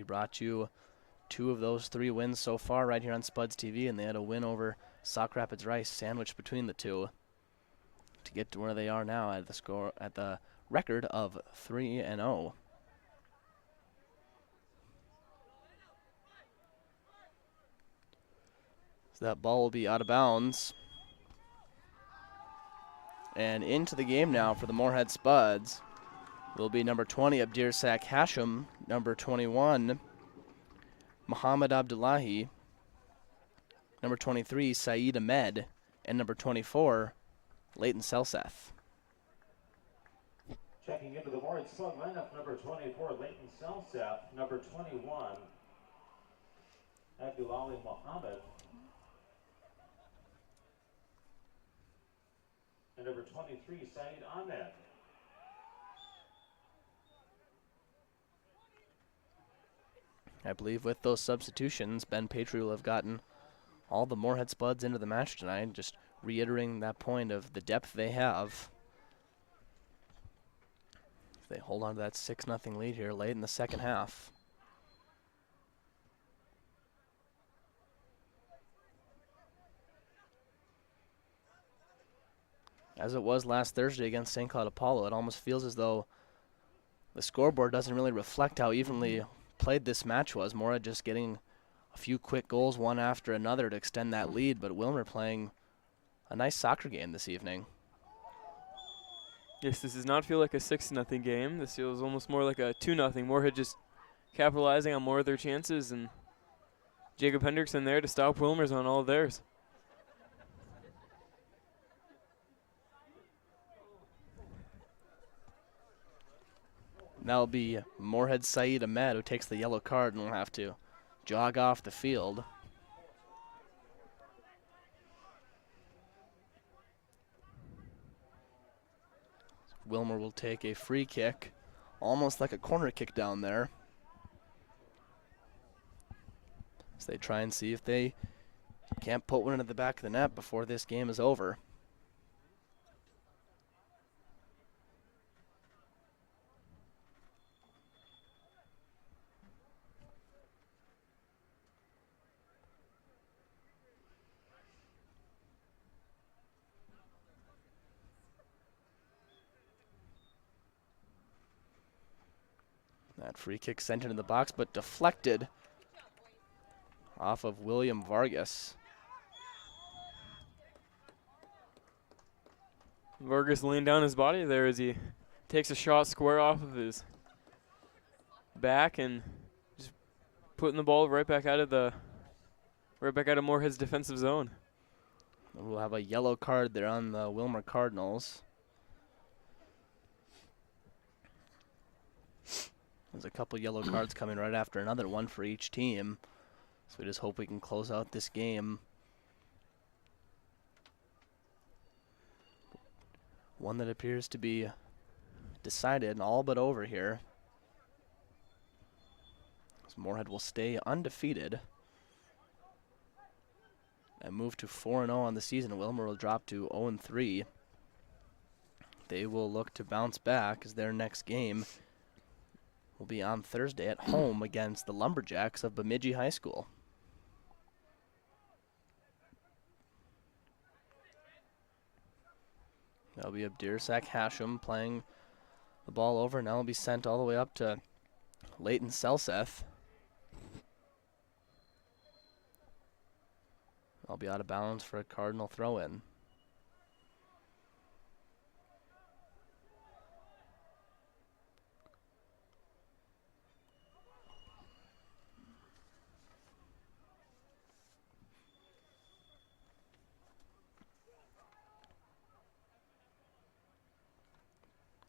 We brought you 2 of those 3 wins so far right here on Spuds TV, and they had a win over Sauk Rapids Rice sandwiched between the 2 to get to where they are now at the record of 3-0. So that ball will be out of bounds. And into the game now for the Moorhead Spuds will be number 20, Abdirsak Hashim, number 21, Muhammad Abdullahi, number 23, Saeed Ahmed, and number 24, Leighton Selseth. Checking into the Moorhead Spud lineup, number 24, Leighton Selseth, number 21, Abdullahi Muhammad, and number 23, Saeed Ahmed. I believe with those substitutions, Ben Patry will have gotten all the Moorhead Spuds into the match tonight, just reiterating that point of the depth they have. They hold on to that 6-0 lead here late in the second half. As it was last Thursday against St. Cloud Apollo, it almost feels as though the scoreboard doesn't really reflect how evenly played this match was. Moorhead just getting a few quick goals one after another to extend that lead, but Willmar playing a nice soccer game this evening. Yes, this does not feel like a 6-0 game. This feels almost more like a 2-0. Moorhead just capitalizing on more of their chances, and Jacob Hendrickson there to stop Willmar's on all of theirs. That'll be Moorhead Saeed Ahmed, who takes the yellow card and will have to jog off the field. Willmar will take a free kick, almost like a corner kick down there, as they try and see if they can't put one into the back of the net before this game is over. That free kick sent into the box, but deflected off of William Vargas. Vargas laying down his body there as he takes a shot square off of his back and just putting the ball right back out of Moorhead's defensive zone. We'll have a yellow card there on the Willmar Cardinals. There's a couple yellow cards coming right after another, one for each team. So we just hope we can close out this game. One that appears to be decided and all but over here. So Moorhead will stay undefeated and move to 4-0 on the season. Willmar will drop to 0-3. They will look to bounce back as their next game will be on Thursday at home against the Lumberjacks of Bemidji High School. That'll be Abdirsak Hashim playing the ball over. Now it'll be sent all the way up to Leighton Selseth. I'll be out of bounds for a Cardinal throw-in.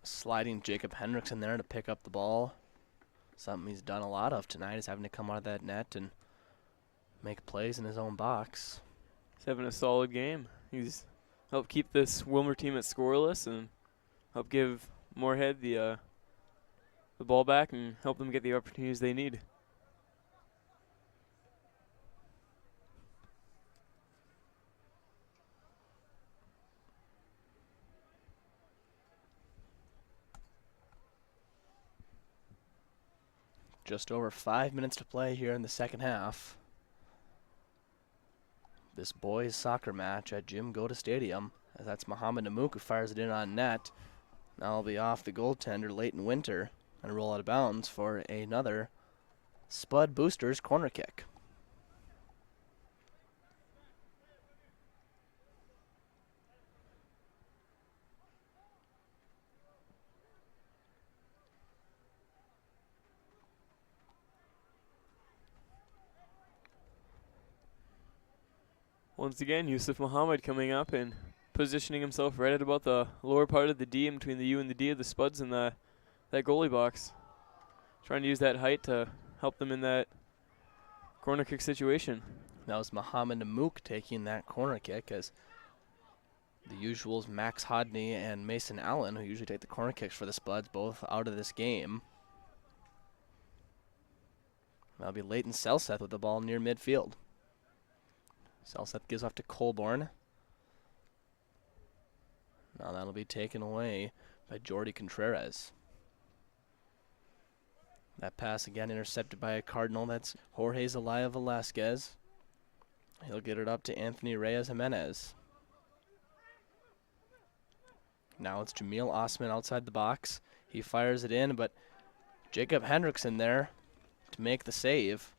Sliding Jacob Hendrickson there to pick up the ball. Something he's done a lot of tonight is having to come out of that net and make plays in his own box. He's having a solid game. He's helped keep this Willmar team at scoreless and help give Moorhead the ball back and help them get the opportunities they need. Just over 5 minutes to play here in the second half. This boys soccer match at Jim Goda Stadium. As that's Mohamed Namouk who fires it in on net. Now it'll be off the goaltender Leighton Winter and roll out of bounds for another Spud Boosters corner kick. Once again, Yusuf Mohammed coming up and positioning himself right at about the lower part of the D, in between the U and the D of the Spuds and that goalie box. Trying to use that height to help them in that corner kick situation. That was Mohamed Namouk taking that corner kick, as the usuals Max Hodney and Mason Allen, who usually take the corner kicks for the Spuds, both out of this game. That'll be Leighton Selseth with the ball near midfield. Selseth gives off to Colborne. Now that'll be taken away by Jordy Contreras. That pass again intercepted by a Cardinal. That's Jorge Zelaya Velasquez. He'll get it up to Anthony Reyes Jimenez. Now it's Jamil Osman outside the box. He fires it in, but Jacob Hendrickson there to make the save.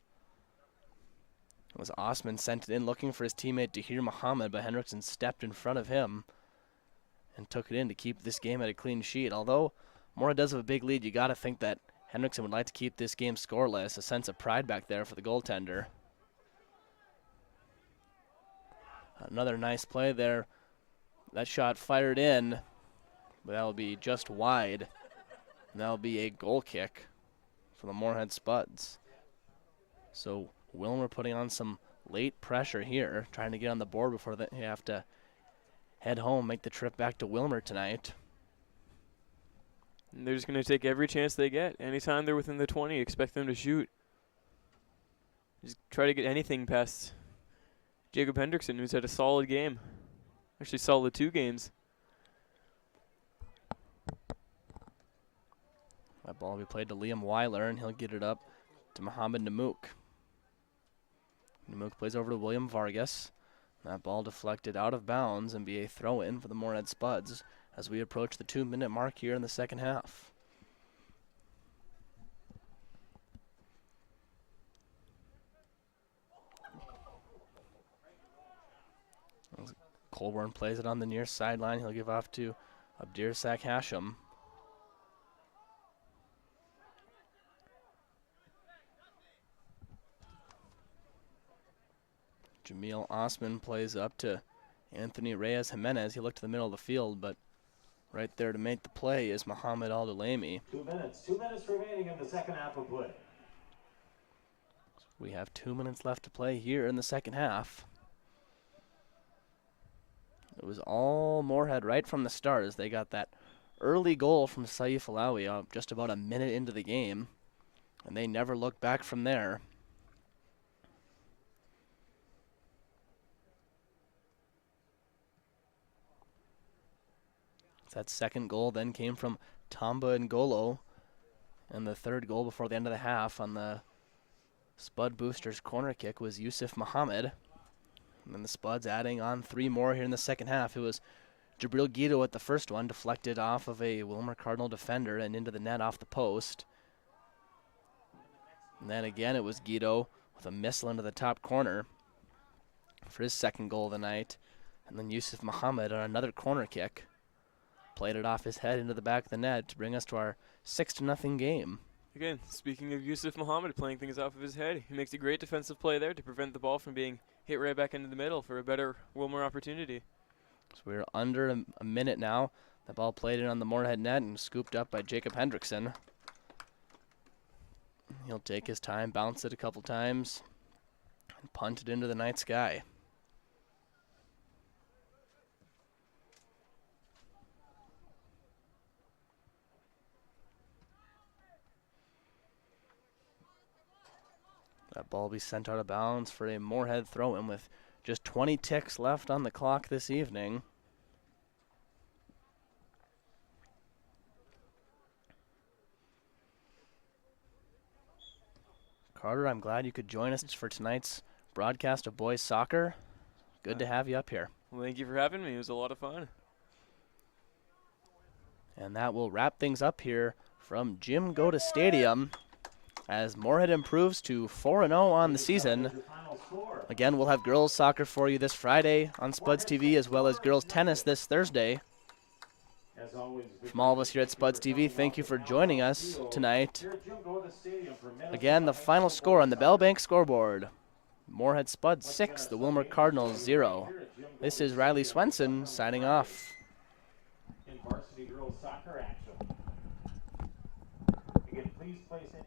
It was Osman sent it in looking for his teammate Tahir Muhammad, but Hendrickson stepped in front of him and took it in to keep this game at a clean sheet. Although Moorhead does have a big lead, you got to think that Hendrickson would like to keep this game scoreless. A sense of pride back there for the goaltender. Another nice play there. That shot fired in, but that'll be just wide. And that'll be a goal kick for the Moorhead Spuds. So Willmar putting on some late pressure here, trying to get on the board before they have to head home, make the trip back to Willmar tonight. And they're just going to take every chance they get. Anytime they're within the 20, expect them to shoot. Just try to get anything past Jacob Hendrickson, who's had a solid game. Actually, solid 2 games. That ball will be played to Liam Weiler, and he'll get it up to Mohamed Namouk. Namouk plays over to William Vargas. That ball deflected out of bounds and be a throw-in for the Moorhead Spuds as we approach the 2-minute mark here in the second half. Colborne plays it on the near sideline. He'll give off to Abdirsak Hashim. Jamil Osman plays up to Anthony Reyes Jimenez. He looked to the middle of the field, but right there to make the play is Mohamed Al-Dulami. 2 minutes. 2 minutes remaining in the second half of play. We have 2 minutes left to play here in the second half. It was all Moorhead right from the start as they got that early goal from Saif Alawi just about a minute into the game, and they never looked back from there. That second goal then came from Tamba Ngolo, and the third goal before the end of the half on the Spud Boosters corner kick was Yusuf Mohammed. And then the Spuds adding on 3 more here in the second half. It was Jabril Guido at the first one, deflected off of a Willmar Cardinal defender and into the net off the post. And then again it was Guido with a missile into the top corner for his second goal of the night. And then Yusuf Mohammed on another corner kick. Played it off his head into the back of the net to bring us to our 6-0 game. Again, speaking of Yusuf Mohammed playing things off of his head, he makes a great defensive play there to prevent the ball from being hit right back into the middle for a better Willmar opportunity. So we're under a minute now. The ball played in on the Moorhead net and scooped up by Jacob Hendrickson. He'll take his time, bounce it a couple times, and punt it into the night sky. That ball will be sent out of bounds for a Moorhead throw-in with just 20 ticks left on the clock this evening. Carter, I'm glad you could join us for tonight's broadcast of boys soccer. Good to have you up here. Well, thank you for having me. It was a lot of fun. And that will wrap things up here from Jim Goda Stadium as Moorhead improves to 4-0 on the season. Again, we'll have girls soccer for you this Friday on Spuds TV, as well as girls tennis this Thursday. From all of us here at Spuds TV, thank you for joining us tonight. Again, the final score on the Bell Bank scoreboard: Moorhead Spuds 6, the Willmar Cardinals 0. This is Riley Swenson signing off. In varsity girls soccer action. Again, please place any